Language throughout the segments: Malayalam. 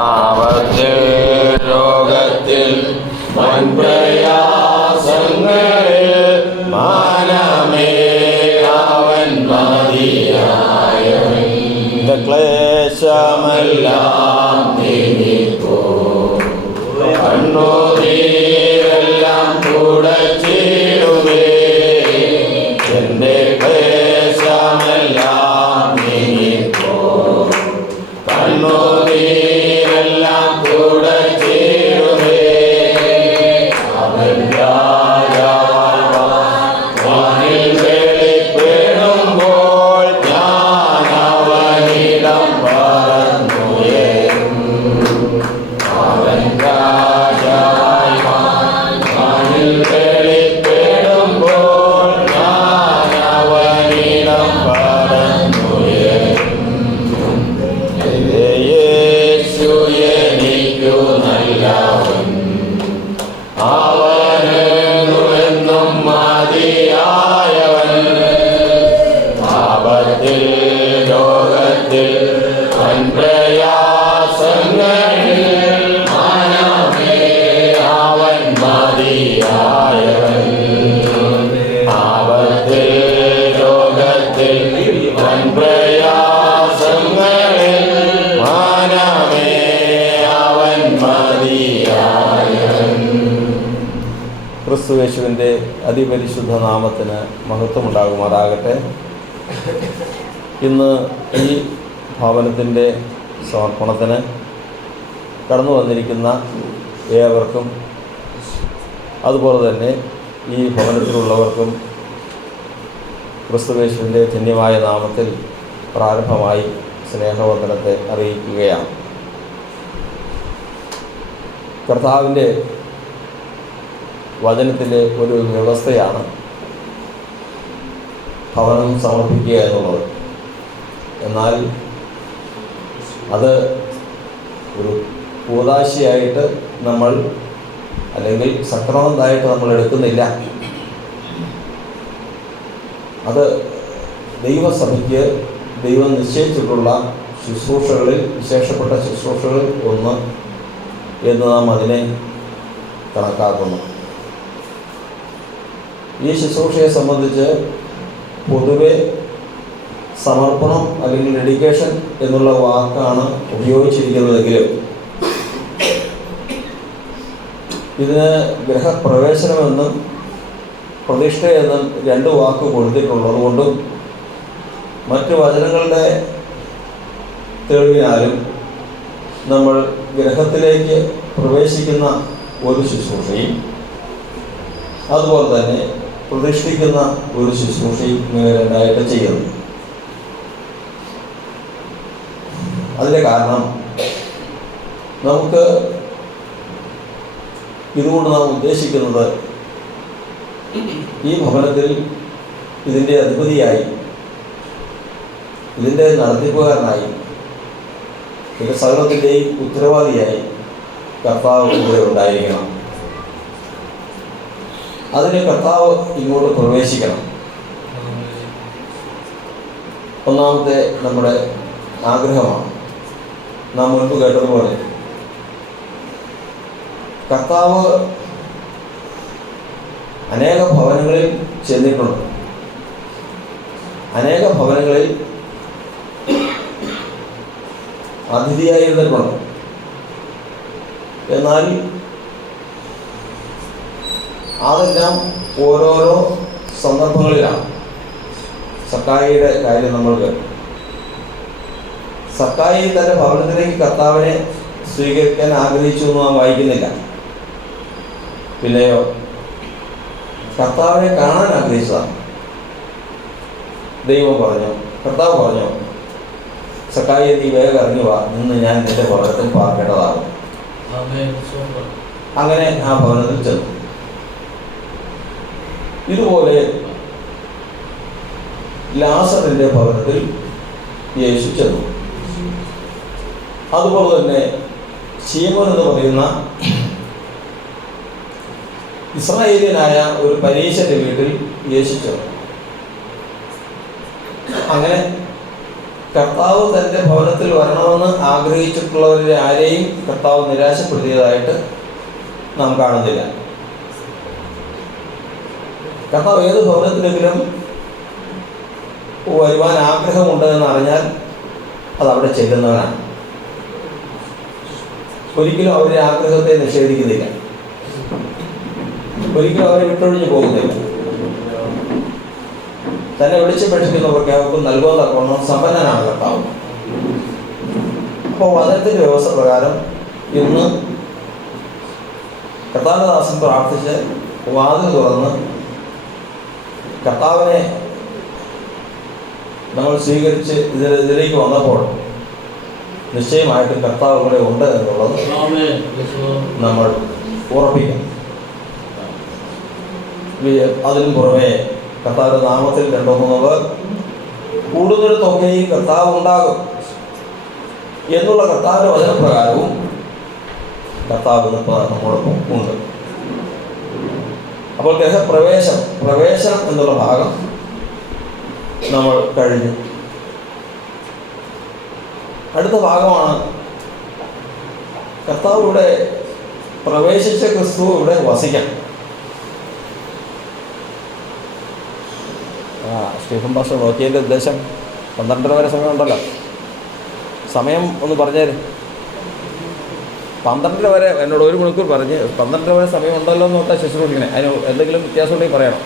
ആപത്തിൽ രോഗത്തിൽ വൻപ്രയാസങ്ങളിൽ മാനമേ അവൻ മതിയായവൻ. ക്ലേശമെല്ലാം നീങ്ങിപ്പോ കണ്ണുനീരെല്ലാം തുടച്ചിടുമേ. എന്റെ ക്ലേശമെല്ലാം നീങ്ങിപ്പോ കണ്ണുനീരെല്ലാം തുടച്ചിടുമേ. അവൻ രാജാവാനിൽ വെളിപ്പെടുമ്പോൾ ഞാൻ അവനിടം പറന്നുയരും. അവൻ രാജാവാനിൽ വെളിപ്പെടുമ്പോൾ ഞാൻ അവനിടം പറന്നുയരും. യേശു എനിക്കു നല്ലവൻ, അവനെന്നും മതിയായവൻ. ആപത്തിൽ രോഗത്തിൽ വൻപ്രയാസങ്ങളിൽ മനമേ അവൻ മതിയായവൻ. ആപത്തിൽ രോഗത്തിൽ വൻപ്രയാസങ്ങളിൽ മനമേ അവൻ മതിയായവൻ. ക്രിസ്തുയേശുവിൻ്റെ അതിപരിശുദ്ധ നാമത്തിന് മഹത്വമുണ്ടാകുമാറാകട്ടെ. ഇന്ന് ഈ ഭവനത്തിൻ്റെ സമർപ്പണത്തിന് കടന്നു വന്നിരിക്കുന്ന ഏവർക്കും അതുപോലെ തന്നെ ഈ ഭവനത്തിലുള്ളവർക്കും ക്രിസ്തുയേശുവിൻ്റെ ധന്യമായ നാമത്തിൽ പ്രാരംഭമായി സ്നേഹവന്ദനത്തെ അറിയിക്കുകയാണ്. കർത്താവിൻ്റെ വചനത്തിലെ ഒരു വ്യവസ്ഥയാണ് ഭവനം സമർപ്പിക്കുക എന്നുള്ളത്. എന്നാൽ അത് ഒരു കൂദാശയായിട്ട് നമ്മൾ അല്ലെങ്കിൽ സക്രമന്തായിട്ട് നമ്മൾ എടുക്കുന്നില്ല. അത് ദൈവസഭയ്ക്ക് ദൈവം നിശ്ചയിച്ചിട്ടുള്ള ശുശ്രൂഷകളിൽ വിശേഷപ്പെട്ട ശുശ്രൂഷകളിൽ ഒന്ന് എന്ന് നാം അതിനെ കണക്കാക്കുന്നു. ഈ ശുശ്രൂഷയെ സംബന്ധിച്ച് പൊതുവെ സമർപ്പണം അല്ലെങ്കിൽ ഡെഡിക്കേഷൻ എന്നുള്ള വാക്കാണ് ഉപയോഗിച്ചിരിക്കുന്നതെങ്കിലും ഇതിന് ഗൃഹപ്രവേശനമെന്നും പ്രതിഷ്ഠയെന്നും രണ്ട് വാക്ക് കൊടുത്തിട്ടുള്ളത് കൊണ്ടും മറ്റു വചനങ്ങളുടെ തെളിവിനാലും നമ്മൾ ഗൃഹത്തിലേക്ക് പ്രവേശിക്കുന്ന ഒരു ശുശ്രൂഷയും അതുപോലെ തന്നെ പ്രതിഷ്ഠിക്കുന്ന ഒരു ശുശ്രൂഷയും ഇങ്ങനെ രണ്ടായിട്ട് ചെയ്യുന്നു. അതിൻ്റെ കാരണം നമുക്ക് ഇതുകൊണ്ട് നാം ഉദ്ദേശിക്കുന്നത് ഈ ഭവനത്തിൽ ഇതിൻ്റെ അധിപതിയായി, ഇതിൻ്റെ നടത്തിപ്പുകാരനായി, ഇതിൻ്റെ സകലത്തിൻ്റെയും ഉത്തരവാദിയായി കർത്താവ് ഇവിടെ ഉണ്ടായിരിക്കണം. അതിന് കർത്താവ് ഇങ്ങോട്ട് പ്രവേശിക്കണം. ഒന്നാമത്തെ നമ്മുടെ ആഗ്രഹമാണ്. നാം മുൻപ് കേട്ടതുപോലെ കർത്താവ് അനേക ഭവനങ്ങളിൽ ചെന്നിട്ടുണ്ട്. അനേക ഭവനങ്ങളിൽ അതിഥിയായിരുന്നിട്ടുണ്ട്. എന്നാൽ അതെല്ലാം ഓരോരോ സന്ദർഭങ്ങളിലാണ്. സക്കായിയുടെ കാര്യം നമ്മൾ കേട്ടു. സക്കായി തൻ്റെ ഭവനത്തിലേക്ക് കർത്താവിനെ സ്വീകരിക്കാൻ ആഗ്രഹിച്ചു എന്ന് നാം വായിക്കുന്നില്ല. പിന്നെയോ കർത്താവിനെ കാണാൻ ആഗ്രഹിച്ചതാണ്. ദൈവം പറഞ്ഞു, കർത്താവ് പറഞ്ഞു, സക്കായി നീ വേഗം ഇറങ്ങി വാ, ഇന്ന് ഞാൻ നിന്റെ ഭവനത്തിൽ പാർക്കേണ്ടതാകും. അങ്ങനെ ആ ഭവനത്തിൽ ചെന്നു. ഇതുപോലെ ലാസറിൻ്റെ ഭവനത്തിൽ യേശു ചെന്നു. അതുപോലെ തന്നെ ശീമോൻ എന്ന് പറയുന്ന ഇസ്രായേലിയനായ ഒരു പരീശന്റെ വീട്ടിൽ യേശു ചെന്നു. അങ്ങനെ കർത്താവ് തൻ്റെ ഭവനത്തിൽ വരണമെന്ന് ആഗ്രഹിച്ചിട്ടുള്ളവരെ ആരെയും കർത്താവ് നിരാശപ്പെടുത്തിയതായിട്ട് നാം കാണുന്നില്ല. കർത്താവ് ഏത് ഭവനത്തിലെങ്കിലും വരുവാൻ ആഗ്രഹമുണ്ട് എന്നറിഞ്ഞാൽ അത് അവിടെ ചെല്ലുന്നവനാണ്. ഒരിക്കലും അവരുടെ ആഗ്രഹത്തെ നിഷേധിക്കുന്നില്ല, ഒരിക്കലും അവരെ വിട്ടൊഴിഞ്ഞു പോകുന്നില്ല. തന്നെ വിളിച്ചപേക്ഷിക്കുന്നവർക്ക് അവർക്കും നൽകുവാൻ തക്കവണ്ണം സമ്പന്നനാണ് കർത്താവ്. അപ്പോൾ വചനത്തിൻ്റെ വ്യവസ്ഥ പ്രകാരം ഇന്ന് കർത്താവദാസൻ പ്രാർത്ഥിച്ച് വാതിൽ തുറന്ന് കർത്താവിനെ നമ്മൾ സ്വീകരിച്ച് ഇതിലേക്ക് വന്നപ്പോൾ നിശ്ചയമായിട്ടും കർത്താവ് ഇവിടെ ഉണ്ട് എന്നുള്ളത് നമ്മൾ ഉറപ്പിക്കണം. അതിനും പുറമെ കർത്താവിൻ്റെ നാമത്തിൽ 2-3 പേർ കൂടുന്നിടത്തൊക്കെയും കർത്താവ് ഉണ്ടാകും എന്നുള്ള കർത്താവിൻ്റെ വചനപ്രകാരവും കർത്താവ് നമ്മോടൊപ്പം ഉണ്ട്. അപ്പോൾ പ്രവേശനം എന്നുള്ള ഭാഗം നമ്മൾ കഴിഞ്ഞു. അടുത്ത ഭാഗമാണ് കർത്താവ് ഇവിടെ പ്രവേശിച്ച ക്രിസ്തു ഇവിടെ വസിക്കണം. സ്റ്റീഫൻ പാസ്റ്റർ നോക്കിയതിൻ്റെ ഉദ്ദേശം 12:30 വരെ സമയമുണ്ടല്ലോ. സമയം ഒന്ന് പറഞ്ഞേര്. 12:30 വരെ എന്നോട് 1 മണിക്കൂർ പറഞ്ഞ് 12:30 വരെ സമയമുണ്ടല്ലോ എന്ന് നോക്കാൻ ശുശ്രൂഷിക്കണേ. അതിന് എന്തെങ്കിലും വ്യത്യാസം ഉണ്ടെങ്കിൽ പറയണം.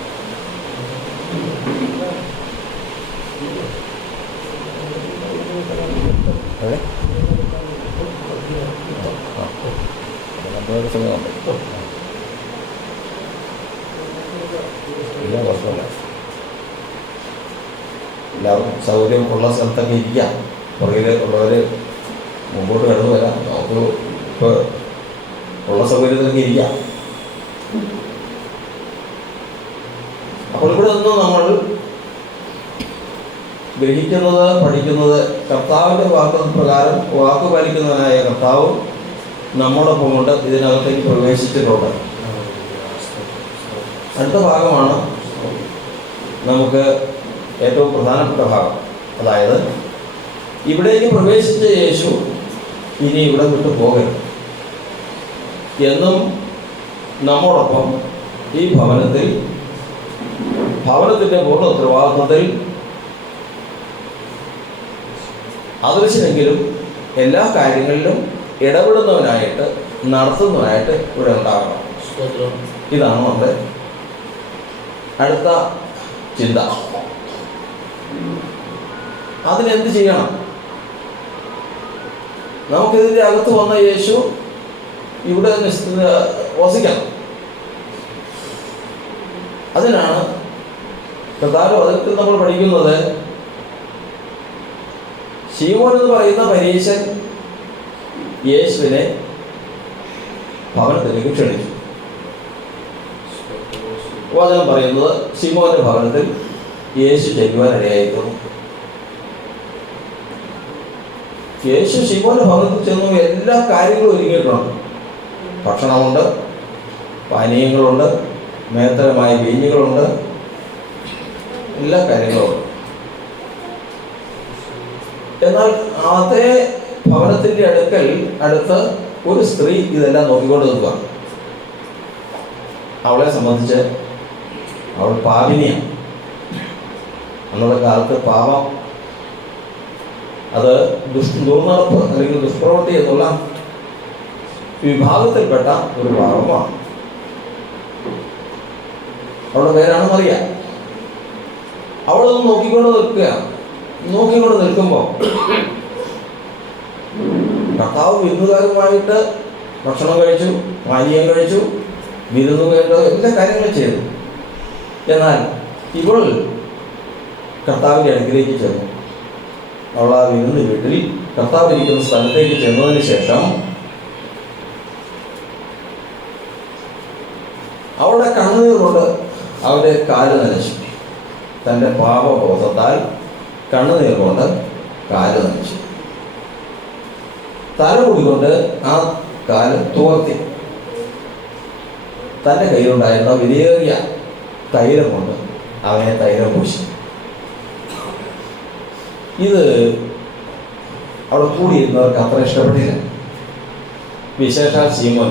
അതെ, 12 വരെ സമയമുണ്ട്. ഇല്ല, കുഴപ്പമില്ല. എല്ലാവർക്കും സൗകര്യം ഉള്ള സ്ഥലത്തൊക്കെ ഇരിക്കാം. പുറകിൽ ഉള്ളവർ മുമ്പോട്ട് കടന്നു വരാം. നമുക്ക് ഇപ്പോൾ ഉള്ള സൗകര്യത്തിലൊക്കെ ഇരിക്കാം. അപ്പോൾ ഇവിടെ നിന്ന് നമ്മൾ ഗ്രഹിക്കുന്നത്, പഠിക്കുന്നത് കർത്താവിൻ്റെ വാക്കുപ്രകാരം വാക്ക് പാലിക്കുന്നവനായ കർത്താവ് നമ്മോടൊപ്പം കൊണ്ട് ഇതിനകത്തേക്ക് പ്രവേശിച്ചിട്ടുണ്ട്. അടുത്ത ഭാഗമാണ് നമുക്ക് ഏറ്റവും പ്രധാനപ്പെട്ട ഭാഗം. അതായത് ഇവിടേക്ക് പ്രവേശിച്ച യേശു ഇനി ഇവിടെ വിട്ടു പോകരുത്, എന്നും നമ്മോടൊപ്പം ഈ ഭവനത്തിൻ്റെ പൂർണ്ണ ഉത്തരവാദിത്വത്തിൽ അദൃശ്യമെങ്കിലും എല്ലാ കാര്യങ്ങളിലും ഇടപെടുന്നവനായിട്ട് നടത്തുന്നവനായിട്ട് ഇവിടെ ഉണ്ടാകണം. ഇതാണ് നമ്മുടെ അടുത്ത ചിന്ത. അതിനെന്ത് ചെയ്യണം? നമുക്കിതിൻ്റെ അകത്ത് വന്ന യേശു ഇവിടെ വസിക്കണം. അതിനാണ് കർത്താവ് അതിൽ നമ്മൾ പഠിക്കുന്നത്. ശീമോൻ എന്ന് പറയുന്ന പരീശൻ യേശുവിനെ ഭവനത്തിലേക്ക് ക്ഷണിച്ചു. വചനം പറയുന്നത് ശീമോന്റെ ഭവനത്തിൽ യേശു ചെല്ലുവാനിടയായിരുന്നു. യേശു ശീമോന്റെ ഭവനത്തിൽ ചെന്നു. എല്ലാ കാര്യങ്ങളും ഒരുങ്ങിയിട്ടുണ്ട്. ഭക്ഷണമുണ്ട്, പാനീയങ്ങളുണ്ട്, മേത്തരമായ വീഞ്ഞുകളുണ്ട്, എല്ലാ കാര്യങ്ങളുമുണ്ട്. എന്നാൽ അതേ ഭവനത്തിൻ്റെ അടുത്ത് ഒരു സ്ത്രീ ഇതെല്ലാം നോക്കിക്കൊണ്ട് നിൽക്കുക. അവളെ സംബന്ധിച്ച് അവൾ പാപിനിയാണ്. അന്നത്തെ കാലത്ത് പാപം അത് ദുർനടപ്പ് അല്ലെങ്കിൽ ദുഷ്പ്രവൃത്തി എന്നുള്ള വിഭാഗത്തിൽപ്പെട്ട ഒരു പാപമാണ്. അവളുടെ പേരാണ് മറിയ. അവളൊന്ന് നോക്കിക്കൊണ്ട് നിൽക്കുമ്പോൾ കർത്താവ് വിരുന്നുകാരുമായിട്ട് ഭക്ഷണം കഴിച്ചു, പാനീയം കഴിച്ചു, വിരുന്നു കേട്ടു, എല്ലാ കാര്യങ്ങളും ചെയ്തു. എന്നാൽ ഇവൾ കർത്താവിൻ്റെ അടുക്കിലേക്ക് ചെന്നു. അവൾ ആ വിരുന്ന് വീട്ടിൽ കർത്താവ് ഇരിക്കുന്ന സ്ഥലത്തേക്ക് ചെന്നതിന് ശേഷം അവളുടെ കണ്ണുനീർ കൊണ്ട് അവൻ്റെ കാല് നനച്ചു. തൻ്റെ പാപബോധത്താൽ കണ്ണുനീർ കൊണ്ട് കാല് നനച്ചു. തലമുടികൊണ്ട് ആ കാല് തുവർത്തി തൻ്റെ കയ്യിലുണ്ടായിരുന്ന വിലയേറിയ തൈലം കൊണ്ട് അവനെ തൈലം പൂശി. ഇത് അവിടെ കൂടിയിരുന്നവർക്ക് അത്ര ഇഷ്ടപ്പെട്ടില്ല. വിശേഷാൽ ശീമോൻ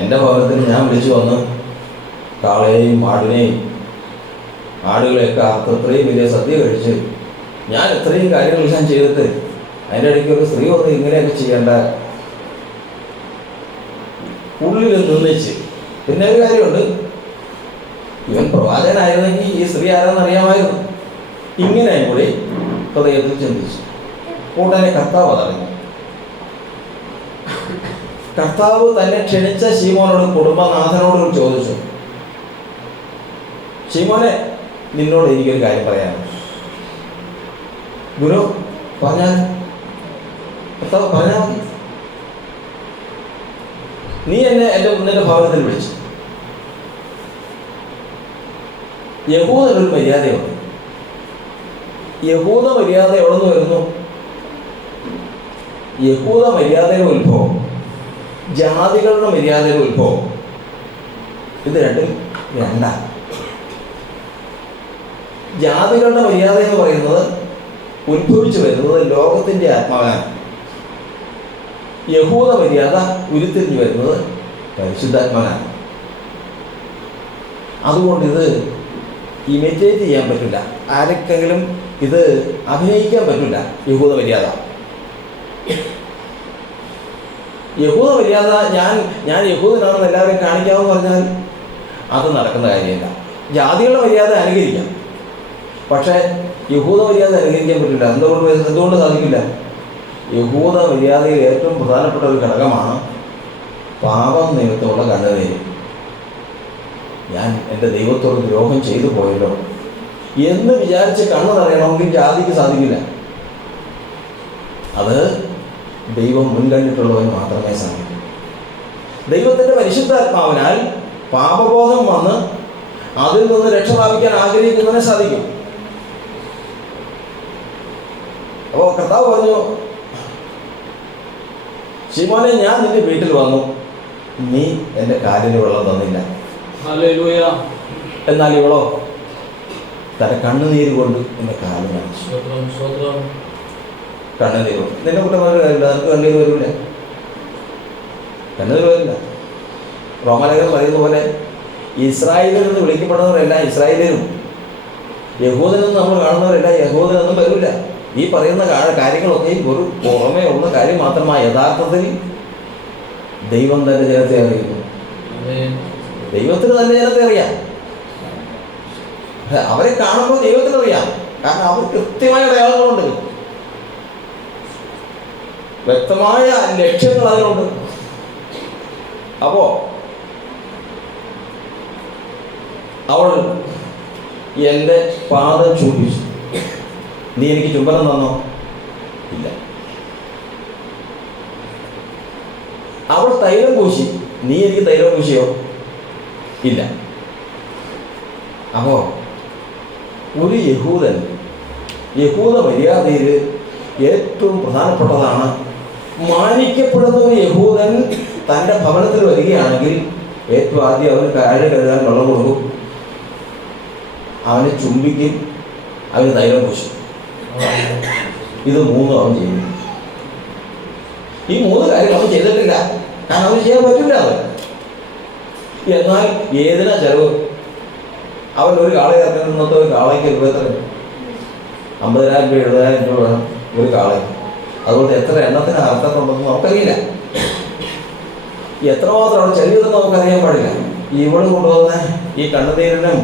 എൻ്റെ ഭവനത്തിൽ ഞാൻ വിളിച്ചു വന്ന് കാളയെയും ആടിനെയും ആടുകളെയൊക്കെ അർത്ഥം ഇത്രയും വലിയ സദ്യ കഴിച്ച് ഞാൻ ഇത്രയും കാര്യങ്ങൾ ഞാൻ ചെയ്തിട്ട് അതിൻ്റെ ഇടയ്ക്ക് ഒരു സ്ത്രീ വന്ന് ഇങ്ങനെയൊക്കെ ചെയ്യേണ്ട ഉള്ളിൽ നിന്നിച്ച്. പിന്നെ ഒരു കാര്യമുണ്ട്, ഇവൻ പ്രവാചകനായിരുന്നെങ്കിൽ ഈ സ്ത്രീ ആരാന്ന് അറിയാമായിരുന്നു. ഇങ്ങനെ കൂടി ഹൃദയത്തിൽ ചിന്തിച്ചു. ഉടനെ കർത്താവ് അതറിഞ്ഞു. കർത്താവ് തന്നെ ക്ഷണിച്ച ശീമോനോട് കുടുംബനാഥനോട് ചോദിച്ചു, ശീമോനെ, നിന്നോട് എനിക്കൊരു കാര്യം പറയാനുണ്ട്. ഗുരു പറഞ്ഞാൽ കർത്താവ് പറഞ്ഞാൽ മതി. നീ എന്നെ നിന്റെ ഭവനത്തിൽ വിളിച്ചു. യഹൂദനൊരു മര്യാദയുണ്ട്. യഹൂദ മര്യാദ എവിടെ നിന്ന് വരുന്നു? യഹൂദ മര്യാദയുടെ ഉത്ഭവം ജാതികളുടെ മര്യാദയുടെ ഉത്ഭവം ഇത് രണ്ടാണ്. ജാതികളുടെ മര്യാദ എന്ന് പറയുന്നത് ഉത്ഭവിച്ചു വരുന്നത് ലോകത്തിൻ്റെ ആത്മാവാണ്. യഹൂദ മര്യാദ ഉരുത്തിരിഞ്ഞു വരുന്നത് പരിശുദ്ധാത്മാവാണ്. അതുകൊണ്ട് ഇത് ഇമിറ്റേറ്റ് ചെയ്യാൻ പറ്റില്ല, ആർക്കെങ്കിലും ഇത് അഭിനയിക്കാൻ പറ്റില്ല. യഹൂദ മര്യാദ ഞാൻ യഹൂദനാണെന്ന് എല്ലാവരും കാണിക്കാമെന്ന് പറഞ്ഞാൽ അത് നടക്കുന്ന കാര്യമില്ല. ജാതികളുടെ മര്യാദ അനുകരിക്കാം, പക്ഷേ യഹൂദ മര്യാദ അനുകരിക്കാൻ പറ്റില്ല. എന്തുകൊണ്ട് സാധിക്കില്ല? യഹൂദ മര്യാദയിൽ ഏറ്റവും പ്രധാനപ്പെട്ട ഒരു ഘടകമാണ് പാപം നിമിത്തമുള്ള കണ്ണുനീര്. ഞാൻ എൻ്റെ ദൈവത്തോട് ദ്രോഹം ചെയ്തു പോയല്ലോ എന്ന് വിചാരിച്ച് കണ്ണു നിറയണമെങ്കിൽ ജാതിക്ക് സാധിക്കില്ല. അത് ദൈവം മുൻകണ്ടിട്ടുള്ളവന് മാത്രമേ സാധിക്കൂ. ദൈവത്തിൻ്റെ പരിശുദ്ധാത്മാവിനാൽ പാപബോധം വന്ന് അതിൽ നിന്ന് രക്ഷ പ്രാപിക്കാൻ ആഗ്രഹിക്കുന്നതിനെ സാധിക്കും. അപ്പോൾ കർത്താവ് പറഞ്ഞു, ശിമോനെ, ഞാൻ നിന്റെ വീട്ടിൽ വന്നു, നീ എൻ്റെ കാലിന് വെള്ളം തന്നില്ല. എന്നാൽ ഇവളോ തന്റെ കണ്ണുനീര് കൊണ്ട് എൻ്റെ കാല് നനച്ചു. കണ്ണുനീര് നിന്റെ കുറ്റം പറഞ്ഞ കാര്യമില്ല, നിനക്ക് കണ്ണീര് വരില്ല, കണ്ണുനീര് വരില്ല. റോമാലേഖനം പറയുന്ന പോലെ ഇസ്രായേലിൽ നിന്ന് വിളിക്കപ്പെടുന്നവരെല്ലാം ഇസ്രായേലിനും, യഹൂദനെന്ന് നമ്മൾ കാണുന്നവരെല്ലാം യഹൂദനെന്നും വരില്ല. ഈ പറയുന്ന കാര്യങ്ങളൊക്കെ ഒരു പുറമേ ഉള്ള കാര്യം മാത്രമാണ്. യഥാർത്ഥത്തിൽ ദൈവം തന്നെ ജനത്തെ അറിയുന്നു. ദൈവത്തിന് തന്നെ ജനത്തെ അറിയാം. അവരെ കാണുമ്പോൾ ദൈവത്തിന് അറിയാം, കാരണം അവർ കൃത്യമായ അടയാളങ്ങളുണ്ട്, വ്യക്തമായ ലക്ഷ്യങ്ങൾ അതിനുണ്ട്. അപ്പോ അവൾ എൻ്റെ പാദം ചൂണ്ടിച്ചു. നീ എനിക്ക് ചുംബനം തന്നോ? ഇല്ല. അവൾ തൈലം പൂശി. നീ എനിക്ക് തൈലം പൂശിയോ? ഇല്ല. അപ്പോ ഒരു യഹൂദ മര്യാദയിൽ ഏറ്റവും പ്രധാനപ്പെട്ടതാണ്, മാനിക്കപ്പെടുന്ന ഒരു യഹൂദൻ തൻ്റെ ഭവനത്തിൽ വരികയാണെങ്കിൽ ഏറ്റവും ആദ്യം അവന് കാല് കഴുകാൻ വെള്ളം കൊടുക്കും, അവനെ ചുംബിക്കും, അവന് തൈലം പൂശും. ഇത് മൂന്നും അവൻ ചെയ്യുന്നു. ഈ മൂന്ന് കാര്യങ്ങൾ അവൻ ചെയ്തിട്ടില്ല, കാരണം അവന് ചെയ്യാൻ പറ്റില്ല. അവൻ എന്നാൽ ഏതിനാ ചെലവ്? അവൻ ഒരു കാള ഇറങ്ങുന്നത് ഒരു കാളയ്ക്ക് എത്ര 50,000 രൂപ 70,000 രൂപ വേണം ഒരു കാളയ്ക്ക്. അതുകൊണ്ട് എത്ര എണ്ണത്തിന് അർത്ഥമുണ്ടെന്ന് നമുക്കറിയില്ല, എത്രമാത്രം അവിടെ ചെല്ലിയതെന്ന് നമുക്കറിയാൻ പാടില്ല. ഇവള് കൊണ്ടുവന്ന ഈ കണ്ണുനീരിനും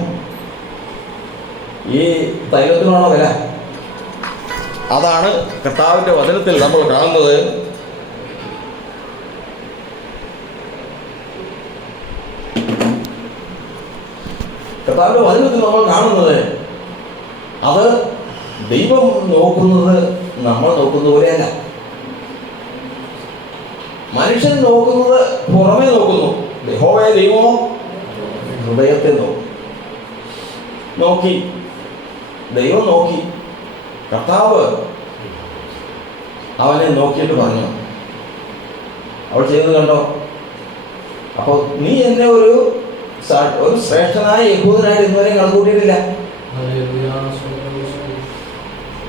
ഈ തൈലത്തിനാണോ വില? അതാണ് കർത്താവിൻ്റെ വചനത്തിൽ നമ്മൾ കാണുന്നത്. കർത്താവിൻ്റെ വചനത്തിൽ നമ്മൾ കാണുന്നത് അത് ദൈവം നോക്കുന്നത് നമ്മൾ നോക്കുന്ന പോലെയല്ല. മനുഷ്യൻ നോക്കുന്നത് പുറമേ നോക്കുന്നു, യഹോവയായ ദൈവമോ ഹൃദയത്തെ നോക്കി. ദൈവം നോക്കി, കർത്താവ് അവനെ നോക്കിയിട്ട് പറഞ്ഞു, അവൾ ചെയ്തത് കണ്ടോ? അപ്പോൾ നീ എന്നെ ഒരു ശ്രേഷ്ഠനായ യഹൂദനായി ഇന്നുവരെ കണക്കൂട്ടിയിട്ടില്ല.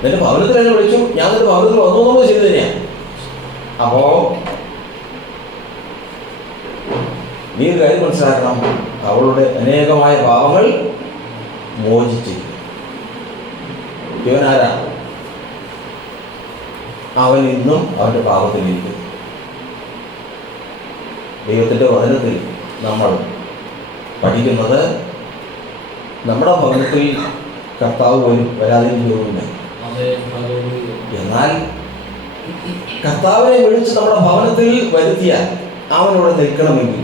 നിന്റെ ഭവനത്തിൽ എന്നെ വിളിച്ചു, ഞാൻ നിന്റെ ഭവനത്തിൽ വന്നു എന്നുള്ളത് ശരി തന്നെയാണ്. അപ്പോ നീ ഒരു കാര്യം മനസ്സിലാക്കണം, അവളുടെ അനേകമായ പാപങ്ങൾ മോചിച്ചിരിക്കും. ഇവനാരാ? അവൻ ഇന്നും അവൻ്റെ പാപത്തിലിരിക്കുന്നു. ദൈവത്തിൻ്റെ വചനത്തിൽ നമ്മൾ പഠിക്കുന്നത് നമ്മുടെ ഭവനത്തിൽ കർത്താവ് പോലും വരാതിരിക്കുകയില്ല. എന്നാൽ കർത്താവിനെ വിളിച്ച് നമ്മുടെ ഭവനത്തിൽ വരുത്തിയാൽ അവനോട് നിൽക്കണമെങ്കിൽ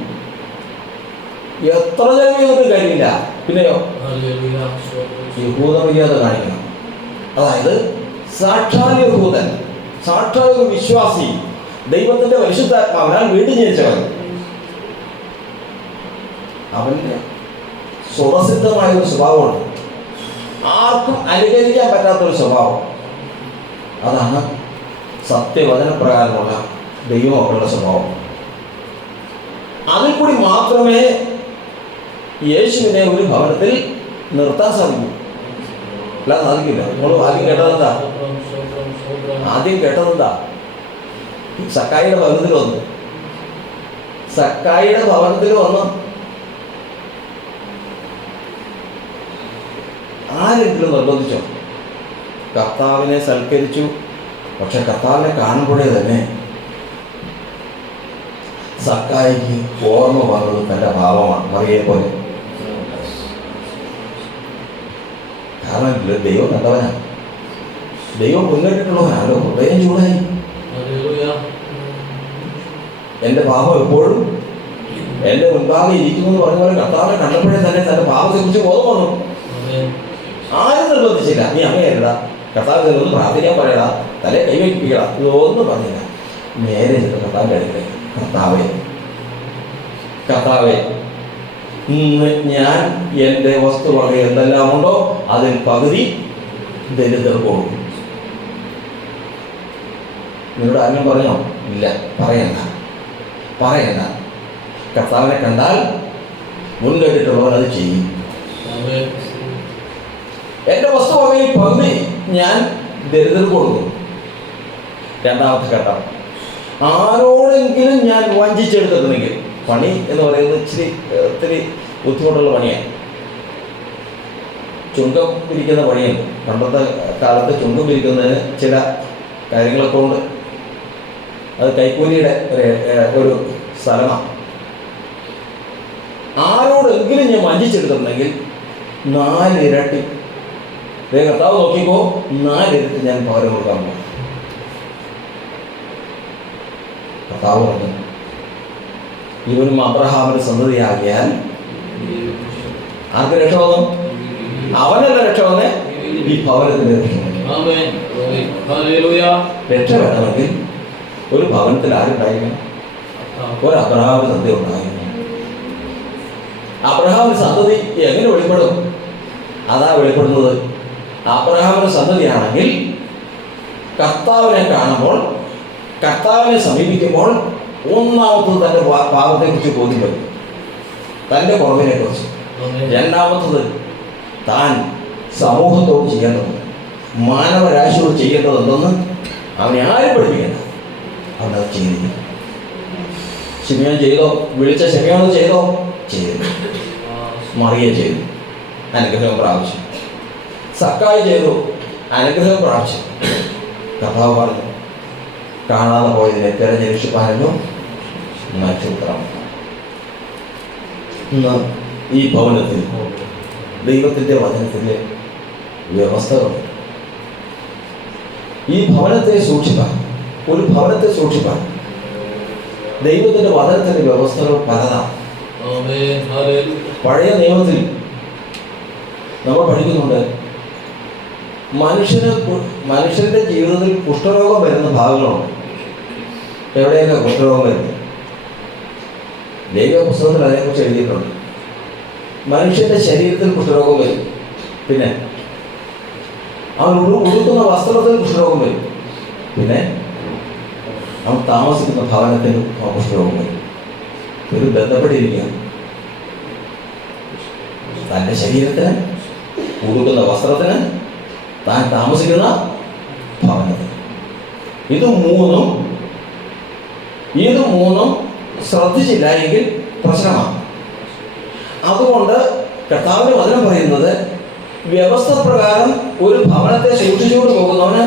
എത്ര ജനങ്ങൾക്ക് കഴിയില്ല. പിന്നെയോ യഹൂദമര്യാദ കാണിക്കണം. അതായത് സാക്ഷാൽ യഹൂദൻ, സാക്ഷാൽ ഒരു വിശ്വാസി, ദൈവത്തിന്റെ പരിശുദ്ധാത്മാവിനാൽ വീണ്ടും ജനിച്ചവൻ, അവന് സ്വതസിദ്ധമായൊരു സ്വഭാവമുണ്ട്, ആർക്കും അനുകരിക്കാൻ പറ്റാത്തൊരു സ്വഭാവം. അതാണ് സത്യവചനപ്രകാരമുള്ള ദൈവമക്കളുടെ സ്വഭാവം. അതിൽ കൂടി മാത്രമേ യേശുവിനെ ഒരു ഭവനത്തിൽ നിർത്താൻ സാധിക്കൂ. അല്ല, സാധിക്കില്ല. നമ്മൾ ആദ്യം കേട്ടതെന്താ? സക്കായിയുടെ ഭവനത്തിൽ വന്നു. സക്കായിയുടെ ഭവനത്തിൽ വന്ന് ആരെങ്കിലും നിർബന്ധിച്ചോ? കർത്താവിനെ സൽക്കരിച്ചു. പക്ഷെ കർത്താവിനെ കാണുമ്പോഴേ തന്നെ സക്കായിക്ക് ഓർമ്മ വന്നത് തൻ്റെ ഭാവമാണ്, മറിയെ പോലെ. കാരണം ദൈവം കണ്ടവനാണ്, ദൈവം മുന്നേറ്റിട്ടുള്ളവനാണല്ലോ. ഹൃദയം ചൂടായി. എൻ്റെ പാപം എപ്പോഴും എൻ്റെ മുൻപാകെ ഇരിക്കുന്നു എന്ന് പറഞ്ഞ പോലെ കർത്താവിനെ കണ്ടപ്പോഴേ തന്നെ തൻ്റെ പാപത്തെക്കുറിച്ച് ബോധം വന്നു. ആരും നിർബന്ധിച്ചില്ല, നീ അങ്ങനെയല്ല, കർത്താവ് ഒന്ന് പ്രാർത്ഥിക്കാൻ പറയടാ, തലേ കൈവയ്പ്പിക്കടാ, ഇതൊന്നും പറഞ്ഞില്ല. നേരെ ചെന്ന് കർത്താവിൻ്റെ അടുക്കലേക്ക്, കർത്താവേ ഇന്ന് ഞാൻ എൻ്റെ വസ്തുവക എന്തെല്ലാം ഉണ്ടോ അതിൽ പകുതി ദരിദ്രർക്ക് കൊടുക്കും. നിന്നോട് ആരും പറഞ്ഞോ? ഇല്ല, പറയണ്ട. കർത്താവിനെ കണ്ടാൽ മുൻകണ്ടിട്ടുള്ളവർ അത് ചെയ്യും. എൻ്റെ വസ്തുവകയിൽ പകുതി ഞാൻ ദരിദ്രർക്ക് കൊടുക്കും. രണ്ടാമത്തെ ഘട്ടം, ആരോടെങ്കിലും ഞാൻ വഞ്ചിച്ചെടുത്തിട്ടുണ്ടെങ്കിൽ, പണി എന്ന് പറയുന്നത് ഒത്തിരി ബുദ്ധിമുട്ടുള്ള പണിയാണ്. ചുങ്കം പിരിക്കുന്ന പണിയുണ്ട്. പണ്ടത്തെ കാലത്ത് ചുങ്കം പിരിക്കുന്നതിന് ചില കാര്യങ്ങളൊക്കെ ഉണ്ട്. അത് കൈക്കൂലിയുടെ ഒരു സ്ഥലമാണ്. ആരോടെങ്കിലും ഞാൻ വഞ്ചിച്ചെടുത്തിട്ടുണ്ടെങ്കിൽ 4 ഇരട്ടി, കർത്താവ് നോക്കിക്കോ, 4 ഇരട്ടി ഞാൻ പകരം കൊടുക്കാൻ പോകും. കർത്താവ് പറഞ്ഞു, ഇവനും അബ്രഹാമിന്റെ സന്തതിയാകിയാൽ ആർക്ക് രക്ഷ വന്നു? അവനല്ല രക്ഷ വന്നേ, ഈ ഭവനത്തിന്റെ രക്ഷ വേണമെങ്കിൽ ഒരു ഭവനത്തിൽ ആരുണ്ടായിരിക്കണം? ഒരു അബ്രഹാമിന്റെ സന്തതി ഉണ്ടായിരുന്നു. അബ്രഹാമിന്റെ സന്തതി എങ്ങനെ വെളിപ്പെടും? അതാ വെളിപ്പെടുന്നത്. അബ്രഹാമിന്റെ സന്തതിയാണെങ്കിൽ കർത്താവിനെ കാണുമ്പോൾ, കർത്താവിനെ സമീപിക്കുമ്പോൾ ഒന്നാമത്തത് തൻ്റെ പാപത്തെക്കുറിച്ച് ബോധ്യം വരും, തൻ്റെ കുറവിനെ കുറിച്ച്. രണ്ടാമത്തത് താൻ സമൂഹത്തോട് ചെയ്യേണ്ടത്, മാനവരാശിയോട് ചെയ്യേണ്ടതുണ്ടെന്ന് അവനെ ആരും പഠിപ്പിക്കേണ്ട, അവനത് ചെയ്തില്ല. ശിമയോൻ ചെയ്തോ? വിളിച്ച ശിമയോൻ ചെയ്തോ? ചെയ്തു. മറിയ ചെയ്തു, അനുഗ്രഹം പ്രാപിച്ചു. സക്കായി ചെയ്തു, അനുഗ്രഹം പ്രാപിച്ചു. കർത്താവ് പറഞ്ഞു, കാണാതെ പോയതിനെ തിരഞ്ഞെടുപ്പാനല്ലോ നക്ഷത്രം. ഇന്ന് ഈ ഭവനത്തിൽ ദൈവത്തിൻ്റെ വചനത്തിൻ്റെ വ്യവസ്ഥകളുണ്ട്. ഈ ഭവനത്തെ സൂക്ഷിപ്പാൻ, ഒരു ഭവനത്തെ സൂക്ഷിപ്പാൻ ദൈവത്തിൻ്റെ വചനത്തിൻ്റെ വ്യവസ്ഥകൾ പലതാണ്. പഴയ നിയമത്തിൽ നമ്മൾ പഠിക്കുന്നുണ്ട്, മനുഷ്യന്റെ ജീവിതത്തിൽ കുഷ്ഠരോഗം വരുന്ന ഭാഗങ്ങളുണ്ട്. എവിടെയൊക്കെ കുഷ്ഠരോഗം വരുന്നത്? ദൈവ പുസ്തകത്തിൽ അതിനെക്കുറിച്ച് എഴുതിയിട്ടുണ്ട്. മനുഷ്യന്റെ ശരീരത്തിൽ കുഷ്ഠരോഗം വരും. പിന്നെ അവൻ ഉടുക്കുന്ന വസ്ത്രത്തിൽ കുഷ്ഠരോഗം വരും. പിന്നെ അവൻ താമസിക്കുന്ന ഭവനത്തിൽ കുഷ്ഠരോഗം വരും. ഇത് ബന്ധപ്പെട്ടിരിക്കുക. തൻ്റെ ശരീരത്തിന്, ഉടുക്കുന്ന വസ്ത്രത്തിന്, താൻ താമസിക്കുന്ന ഭവനത്തിൽ. ഇത് മൂന്നും ശ്രദ്ധിച്ചില്ല എങ്കിൽ പ്രശ്നമാണ്. അതുകൊണ്ട് കർത്താവിന്റെ വചനം പറയുന്നത്, വ്യവസ്ഥ പ്രകാരം ഒരു ഭവനത്തെ സൂക്ഷിച്ചുകൊണ്ട് പോകുന്നവന്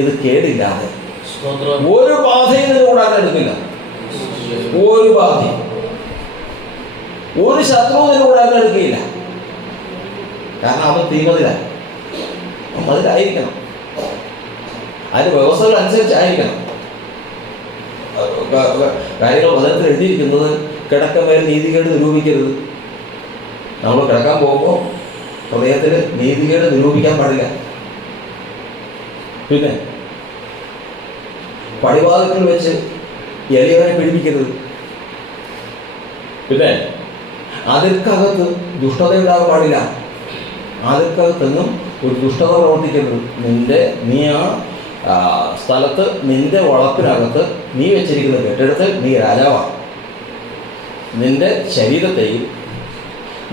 ഇത് കേടില്ലാതെ ഒരു ബാധയും കൂടാതെ എടുക്കില്ല. ഒരു ബാധയും, ഒരു ശത്രുവിനും കൂടാതെ എടുക്കുകയില്ല. കാരണം അവൻ അതിലായിരിക്കണം, അതിന്റെ വ്യവസ്ഥകൾ അനുസരിച്ചായിരിക്കണം. കാര്യങ്ങൾ വചനത്തിൽ എഴുതിയിരിക്കുന്നത്, കിടക്കമേൽ നീതികേട് നിരൂപിക്കരുത്. നമ്മൾ കിടക്കാൻ പോകുമ്പോൾ ഹൃദയത്തിൽ നീതികേട് നിരൂപിക്കാൻ പാടില്ല. പിന്നെ പടിവാതിൽക്കൽ വെച്ച് എളിയവനെ പീഡിപ്പിക്കരുത്. പിന്നെ അതിർക്കകത്ത് ദുഷ്ടത ഉണ്ടാകാൻ പാടില്ല. അതിർക്കകത്തെങ്ങും ഒരു ദുഷ്ടത പ്രവർത്തിക്കരുത്. നീ ആ സ്ഥലത്ത്, നിന്റെ വളപ്പിനകത്ത് നീ വെച്ചിരിക്കുന്ന കെട്ടിടത്തിൽ നീ രാജാവാണ്. നിന്റെ ശരീരത്തെയും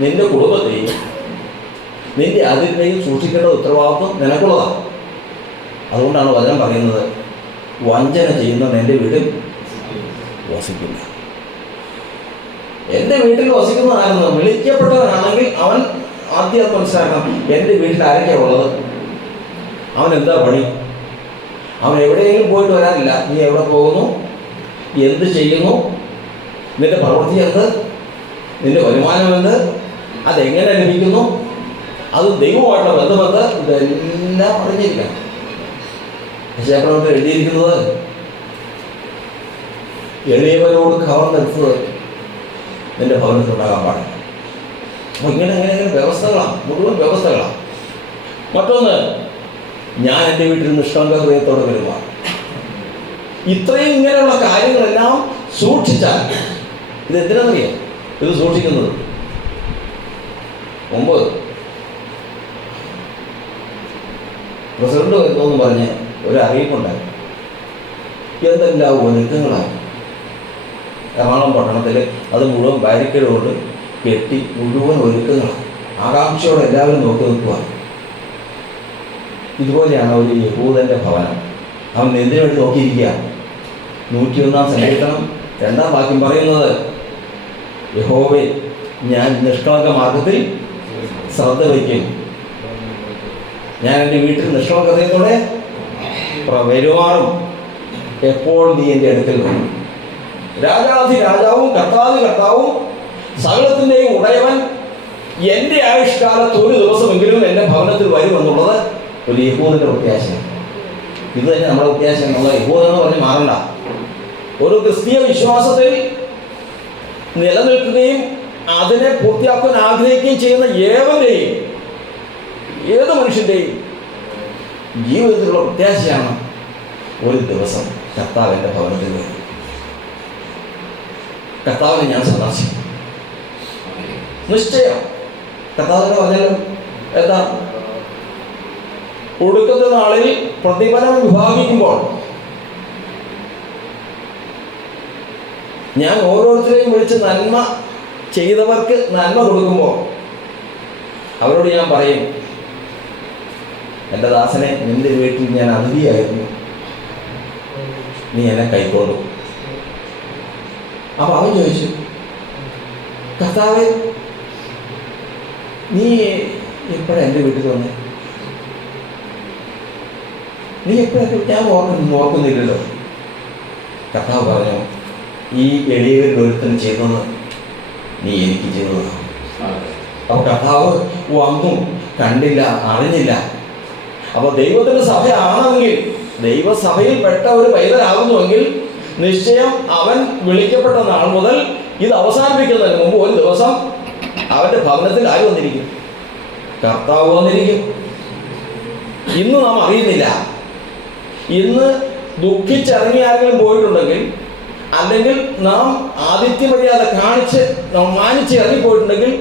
നിന്റെ കുടുംബത്തെയും നിന്റെ അതിരിനെയും സൂക്ഷിക്കേണ്ട ഉത്തരവാദിത്വം നിനക്കുള്ളതാണ്. അതുകൊണ്ടാണ് വചനം പറയുന്നത്, വഞ്ചന ചെയ്യുന്നവൻ എൻ്റെ വീട്ടിൽ വസിക്കില്ല. എൻ്റെ വീട്ടിൽ വസിക്കുന്നതാണെന്ന് വിളിക്കപ്പെട്ടവനാണെങ്കിൽ അവൻ ആദ്യം അത് മനസ്സിലാക്കണം. എൻ്റെ വീട്ടിൽ ആരൊക്കെയാണ് ഉള്ളത്? അവൻ എന്താ പണി? അവൻ എവിടെയെങ്കിലും പോയിട്ട് വരാനില്ല. നീ എവിടെ പോകുന്നു, എന്ത് ചെയ്യുന്നു, നിന്റെ പ്രവൃത്തി എന്ത്, നിന്റെ വരുമാനം എന്ത്, അതെങ്ങനെ ലഭിക്കുന്നു, അത് ദൈവമായിട്ടുള്ള ബന്ധമെന്ത്, ഇതെല്ലാം അറിഞ്ഞിരിക്കണം. യശയ്യാപ്രവചനത്തിൽ എഴുതിയിരിക്കുന്നത്, എളിയവരോട് കവർന്നെടുത്തത് നിന്റെ ഭവനത്തിലുണ്ടാകാൻ പാടില്ല. അപ്പോൾ ഇങ്ങനെ വ്യവസ്ഥകളാണ്, മുഴുവൻ വ്യവസ്ഥകളാണ്. മറ്റൊന്ന്, ഞാൻ എൻ്റെ വീട്ടിൽ നിഷ്കളങ്ക ഹൃദയത്തോടെ പെരുമാറും. ഇത്രയും ഇങ്ങനെയുള്ള കാര്യങ്ങളെല്ലാം സൂക്ഷിച്ചാൽ, ഇത് എന്തിനാണെന്നറിയാം ഇത് സൂക്ഷിക്കുന്നത്? മുമ്പ് പ്രസിഡന്റ് വരുന്നു പറഞ്ഞ് ഒരു അറിയിപ്പുണ്ടായി. എന്തെല്ലാം ഒരുക്കങ്ങളായി എറണാകുളം പട്ടണത്തിൽ. അത് മുഴുവൻ ബാരിക്കേഡ് കൊണ്ട് കെട്ടി മുഴുവൻ ഒരുക്കങ്ങളാണ്. ആകാംക്ഷയോടെ എല്ലാവരും നോക്കി നിൽക്കുക. ഇതുപോലെയാണ് ഒരു യഹൂദൻ്റെ ഭവനം. അവൻ എന്തിനു വേണ്ടി നോക്കിയിരിക്കുക? 101 സങ്കീർത്തനം 2 വാക്യം പറയുന്നത്, യഹോവേ, ഞാൻ നിഷ്കളങ്ക മാർഗത്തിൽ ശ്രദ്ധ വയ്ക്കും. ഞാൻ എൻ്റെ വീട്ടിൽ നിഷ്കളങ്കതയോടെ പെരുമാറും. എപ്പോൾ നീ എൻ്റെ അടുക്കൽ വരും? രാജാധി രാജാവും കർത്താധി കർത്താവും സകലത്തിൻ്റെയും ഉടയവൻ എൻ്റെ ആയുഷ്കാലത്ത് ഒരു ദിവസമെങ്കിലും എൻ്റെ ഭവനത്തിൽ വരുമെന്നുള്ളത് ഒരു യഹൂദൻ്റെ പ്രത്യാശയാണ്. ഇത് തന്നെ നമ്മുടെ പ്രത്യാശ എന്നുള്ള യഹൂദൻ എന്ന് പറഞ്ഞ് മാറണ്ട. ഒരു ക്രിസ്തീയ വിശ്വാസത്തിൽ നിലനിൽക്കുകയും അതിനെ പൂർത്തിയാക്കാൻ ആഗ്രഹിക്കുകയും ചെയ്യുന്ന ഏവന്റെയും, ഏത് മനുഷ്യൻ്റെയും ജീവിതത്തിലുള്ള പ്രത്യാശയാണ് ഒരു ദിവസം കർത്താവ് എൻ്റെ ഭവനത്തിൽ വരും, കർത്താവിനെ ഞാൻ സന്ദർശിക്കും. നിശ്ചയം. കർത്താവിനെ പറഞ്ഞാലും എന്താ? ഒടുക്കത്തെ നാളിൽ പ്രതിഫലം വിഭാഗിക്കുമ്പോൾ ഞാൻ ഓരോരുത്തരെയും വിളിച്ച് നന്മ ചെയ്തവർക്ക് നന്മ കൊടുക്കുമ്പോൾ അവരോട് ഞാൻ പറയും, എൻ്റെ ദാസനെ, നിന്റെ വീട്ടിൽ ഞാൻ അതിഥിയായിരുന്നു, നീ എന്നെ കൈക്കൊള്ളു. അപ്പോൾ അവൻ ചോദിച്ചു, കർത്താവേ, നീ എപ്പോഴാണ് എൻ്റെ വീട്ടിൽ വന്നേ? നീ എപ്പോഴൊക്കെ? ഞാൻ ഓർക്കുന്നില്ലല്ലോ. കർത്താവ് പറഞ്ഞു, ഈ എളിയവരിൽ ഒരുത്തൻ ചെയ്തത് നീ എനിക്ക് ചെയ്തതാണ്. അപ്പോൾ കർത്താവ് വന്നു, കണ്ടില്ല, അറിഞ്ഞില്ല. അപ്പോൾ ദൈവത്തിൻ്റെ സഭയാണെങ്കിൽ, ദൈവസഭയിൽപ്പെട്ട ഒരു പൈതലാകുന്നുവെങ്കിൽ നിശ്ചയം അവൻ വിളിക്കപ്പെട്ട നാൾ മുതൽ ഇത് അവസാനിപ്പിക്കുന്നതിന് മുമ്പ് ഒരു ദിവസം അവൻ്റെ ഭവനത്തിൽ ആര് വന്നിരിക്കും? കർത്താവ് വന്നിരിക്കും. ഇന്ന് നാം അറിയുന്നില്ല. ഇന്ന് ദുഃഖിച്ചിറങ്ങി ആരെങ്കിലും പോയിട്ടുണ്ടെങ്കിൽ, അല്ലെങ്കിൽ നാം ആതിഥ്യമര്യാദ കാണിച്ച് മാനിച്ച് ഇറങ്ങിപ്പോയിട്ടുണ്ടെങ്കിൽ,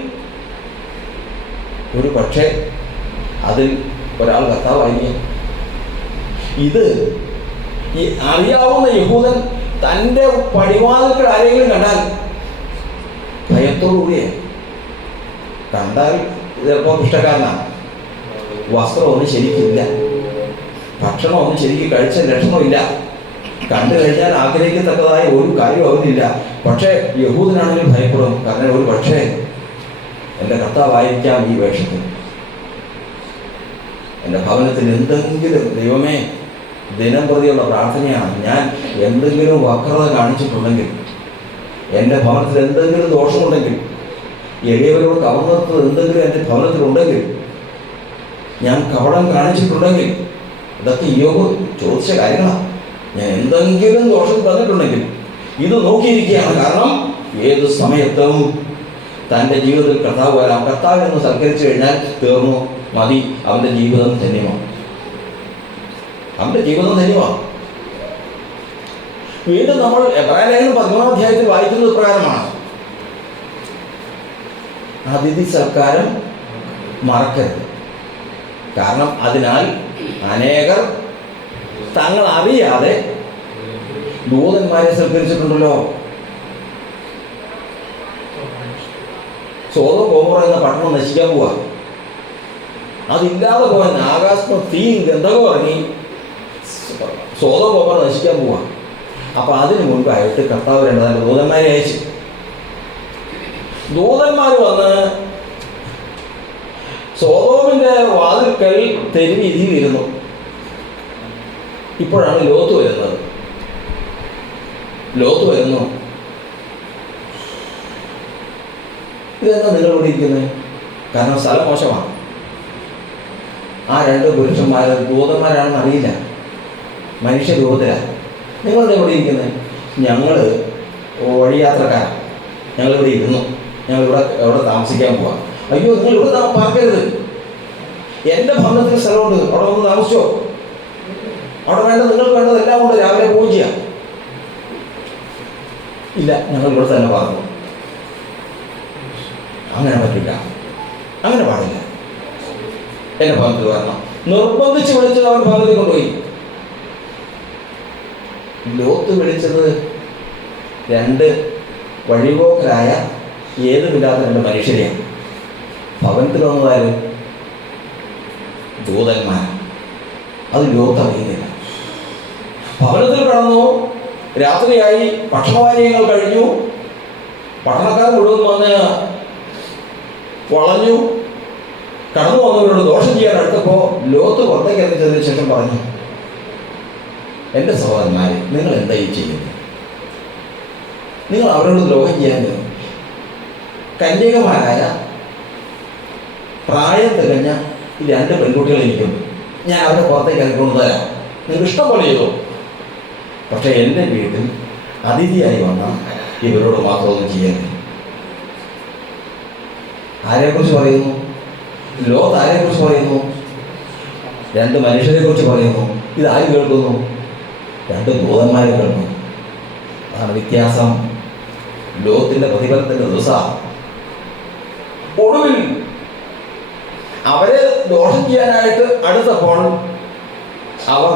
ഒരു പക്ഷേ അതിൽ ഒരാൾ കർത്താവായിരിക്കും. ഇത് ഈ അറിയാവുന്ന യഹൂദൻ തൻ്റെ പടിവാതിൽക്കൽ ആരെങ്കിലും കണ്ടാൽ ഭയത്തോടുകൂടിയേ കണ്ടാൽ ചിലപ്പോൾ ഇഷ്ടക്കാരനാണ്, വസ്ത്രമൊന്നും ശരിക്കില്ല, ഭക്ഷണമൊന്നും ശരിക്കും കഴിച്ച ലക്ഷണമില്ല. കണ്ടു കഴിഞ്ഞാൽ ആഗ്രഹിക്കത്തക്കതായ ഒരു കാര്യം അവരില്ല. പക്ഷേ യഹൂദനാണെങ്കിൽ ഭയപ്പെടും. കാരണം ഒരു പക്ഷേ എൻ്റെ കർത്താവായിരിക്കാം ഈ വേഷത്തിൽ. എൻ്റെ ഭവനത്തിൽ എന്തെങ്കിലും, ദൈവമേ, ദിനം പ്രതിയുള്ള പ്രാർത്ഥനയാണ്, ഞാൻ എന്തെങ്കിലും വക്രത കാണിച്ചിട്ടുണ്ടെങ്കിൽ, എൻ്റെ ഭവനത്തിൽ എന്തെങ്കിലും ദോഷമുണ്ടെങ്കിൽ, എളിയവരോട് കവർന്നെടുത്തത് എന്തെങ്കിലും എൻ്റെ ഭവനത്തിലുണ്ടെങ്കിൽ, ഞാൻ കപടം കാണിച്ചിട്ടുണ്ടെങ്കിൽ, ഇതൊക്കെ യോബ് ചോദിച്ച കാര്യങ്ങളാണ്. ഞാൻ എന്തെങ്കിലും ദോഷം തന്നിട്ടുണ്ടെങ്കിൽ ഇത് നോക്കിയിരിക്കുകയാണ്. കാരണം ഏത് സമയത്തും തൻ്റെ ജീവിതത്തിൽ കർത്താവ് വരാം. കർത്താവ് എന്ന് സൽക്കരിച്ചു കഴിഞ്ഞാൽ തീർന്നു, മതി. അവൻ്റെ ജീവിതം ധന്യമാണ്. അവൻ്റെ ജീവിതം ധന്യമാണ്. വീണ്ടും നമ്മൾ എബ്രായലേഖനം 13-ാം അധ്യായത്തിൽ വായിക്കുന്നത് പ്രകാരമാണ്, അതിഥി സൽക്കാരം മറക്കരുത്. കാരണം അതിനാൽ അനേകർ തങ്ങൾ അറിയാതെ ദൂതന്മാരെ സൽക്കരിച്ചിട്ടുണ്ടല്ലോ. സോദോം ഗൊമോറ എന്ന പട്ടണം നശിക്കാൻ പോവാ. അതില്ലാതെ പോകാൻ ആകാശത്ത് തീയും ഗന്ധകവും ഇറങ്ങി സോദോം ഗൊമോറ നശിക്കാൻ പോവാ. അപ്പം അതിനു മുൻപായിട്ട് കർത്താവ് 2 ദൂതന്മാരെ അയച്ചു. ദൂതന്മാർ വന്ന് സോദോമിൻ്റെ വാതിൽക്കൽ തെരുവീതിയിലിരുന്നു. ഇപ്പോഴാണ് ലോത്ത് വരുന്നത്. ലോത്ത് വരുന്നു. ഇതെന്താ നിങ്ങൾ ഇവിടെ ഇരിക്കുന്നത്? കാരണം സ്ഥലം മോശമാണ്. ആ 2 പുരുഷന്മാർ ദൂതന്മാരാണെന്ന് അറിയില്ല, മനുഷ്യരൂപത്തിലാണ്. നിങ്ങളെന്താ ഇവിടെ ഇരിക്കുന്നത്? ഞങ്ങൾ വഴിയാത്രക്കാരാണ്, ഞങ്ങളിവിടെ ഇരുന്നു, ഞങ്ങളിവിടെ എവിടെ താമസിക്കാൻ പോവാം. അയ്യോ, നിങ്ങൾ ഇവിടെ പാർക്കരുത്, എൻ്റെ ഭവനത്തിൽ സ്ഥലമുണ്ട്, അവിടെ വന്ന് താമസിച്ചോ. അവിടെ വേണ്ട, നിങ്ങൾക്ക് വേണ്ടതെല്ലാം കൊണ്ട് രാവിലെ പോവുകയും ചെയ്യാം. ഇല്ല, ഞങ്ങൾ ഇവിടെ തന്നെ പാർക്കും. അങ്ങനെ പറ്റില്ല, അങ്ങനെ പാടില്ല, എൻ്റെ ഭവനത്തിൽ വരണം. നിർബന്ധിച്ച് വിളിച്ചത് അവൻ ഭവനത്തിൽ കൊണ്ടുപോയി. ലോത്ത് വിളിച്ചത് 2 വഴിപോക്കരായ ഏതുമില്ലാത്ത 2 മനുഷ്യരെയാണ്. ഭവനത്തിൽ വന്നതായാലും ദൂതന്മാർ. അത് ലോത്ത് അറിയുന്നില്ല. ഭവനത്തിൽ കടന്നു, രാത്രിയായി, ഭക്ഷണപാനീയങ്ങൾ കഴിഞ്ഞു, പട്ടണക്കാർ മുഴുവൻ വന്ന് വളഞ്ഞു. കടന്നു വന്നവരോട് ദോഷം ചെയ്യാൻ അടുത്തപ്പോൾ ലോത്ത് പുറത്തേക്ക് ഇറങ്ങിച്ചതിന് ശേഷം പറഞ്ഞു, എൻ്റെ സഹോദരന്മാരെ, നിങ്ങൾ എന്താ ഈ ചെയ്യുന്നത്? നിങ്ങൾ അവരോട് ദ്രോഹം ചെയ്യാൻ കന്യകമാരായ പ്രായം തികഞ്ഞ ഈ 2 പെൺകുട്ടികളിരിക്കും. ഞാൻ അവരെ പുറത്തേക്ക് ഇറങ്ങിക്കൊണ്ട് തരാം, നിങ്ങൾക്ക് ഇഷ്ടം പോലെ ചെയ്തോ. പക്ഷേ എൻ്റെ വീട്ടിൽ അതിഥിയായി വന്ന ഇവരോട് മാത്രമൊന്നും ചെയ്യരുത്. ആരെക്കുറിച്ച് പറയുന്നു? ലോത്ത് ആരെക്കുറിച്ച് പറയുന്നു? 2 മനുഷ്യരെ കുറിച്ച് പറയുന്നു. ഇത് ആര് കേൾക്കുന്നു? 2 ദൂതന്മാരെ കേൾക്കുന്നു. അതാണ് വ്യത്യാസം. ലോകത്തിൻ്റെ പ്രതിഫലത്തിൻ്റെ ദിവസമാണ്. ഒടുവിൽ അവരെ ദോഷം ചെയ്യാനായിട്ട് അടുത്തപ്പോൾ അവർ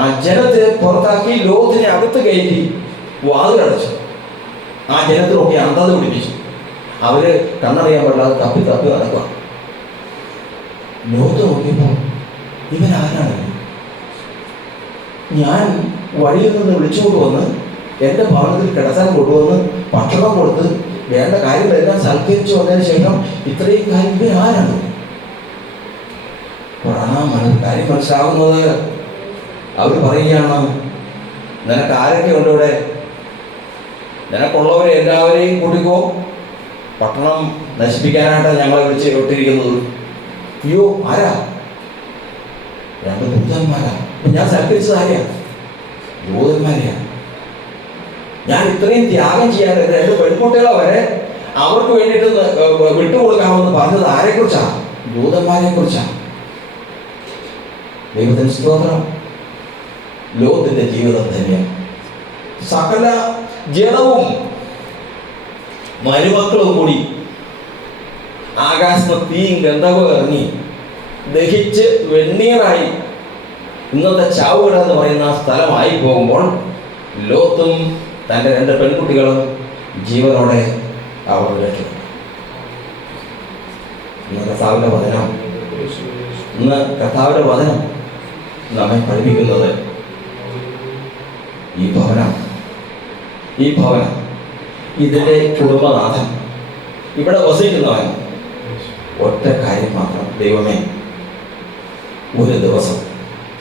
ആ ജനത്തെ പുറത്താക്കി ലോകത്തിനെ അകത്ത് കയറ്റി വാതിലടച്ചു. ആ ജനത്തിനൊക്കെ അന്ധത പിടിപ്പിച്ചു. അവര് കണ്ണറിയാൻ പാടില്ലാതെ തപ്പി തപ്പി നടക്കുക. ലോകത്ത് നോക്കിയപ്പോൾ ഇവരാരാണ്? ഞാൻ വഴിയിൽ നിന്ന് വിളിച്ചുകൊണ്ട് വന്ന് എൻ്റെ ഭവനത്തിൽ കിടത്താൻ കൊണ്ടുവന്ന് ഭക്ഷണം കൊടുത്ത് വേണ്ട കാര്യങ്ങളെല്ലാം സൽക്കരിച്ചു വന്നതിന് ശേഷം ഇത്രയും കാര്യം ഇവരാരാണ്? കാര്യം മനസ്സിലാവുന്നത് അവർ പറയുകയാണ്, നിനക്ക് ആരൊക്കെ ഉണ്ട് ഇവിടെ? നിനക്കുള്ളവരെ എല്ലാവരെയും കൂട്ടിക്കോ, പട്ടണം നശിപ്പിക്കാനായിട്ടാണ് ഞങ്ങളെ വിളിച്ച് വിട്ടിരിക്കുന്നത്. അയ്യോ, ആരാ? 2 ദൂതന്മാരാ. ഞാൻ സൽക്കരിച്ചത് ആരെയാ? ദൂതന്മാരെയാണ്. ഞാൻ ഇത്രയും ത്യാഗം ചെയ്യാൻ 2 പെൺകുട്ടികളെ വരെ അവർക്ക് വേണ്ടിയിട്ട് വിട്ടുകൊടുക്കാമെന്ന് പറഞ്ഞത് ആരെക്കുറിച്ചാണ്? ദൂതന്മാരെ കുറിച്ചാണ്. ദൈവത്തിന് സ്തോത്രം. ലോകത്തിൻ്റെ ജീവിതം ധന്യം. സകല ജനവും മരുമക്കളും കൂടി ആകാശത്ത് തീയും ഗന്ധവും ഇറങ്ങി ദഹിച്ച് വെണ്ണീറായി ഇന്നത്തെ ചാവുകട എന്ന് പറയുന്ന സ്ഥലമായി പോകുമ്പോൾ ലോത്തും തൻ്റെ 2 പെൺകുട്ടികളും ജീവനോടെ അവർ രക്ഷപ്പെട്ടു. ഇന്ന് കർത്താവിൻ്റെ വചനം നമ്മെ പഠിപ്പിക്കുന്നത് ഈ ഭവനം ഇതിൻ്റെ കുടുംബനാഥൻ, ഇവിടെ വസിക്കുന്നവൻ ഒറ്റ കാര്യം മാത്രം. ദൈവമേ, ഒരു ദിവസം,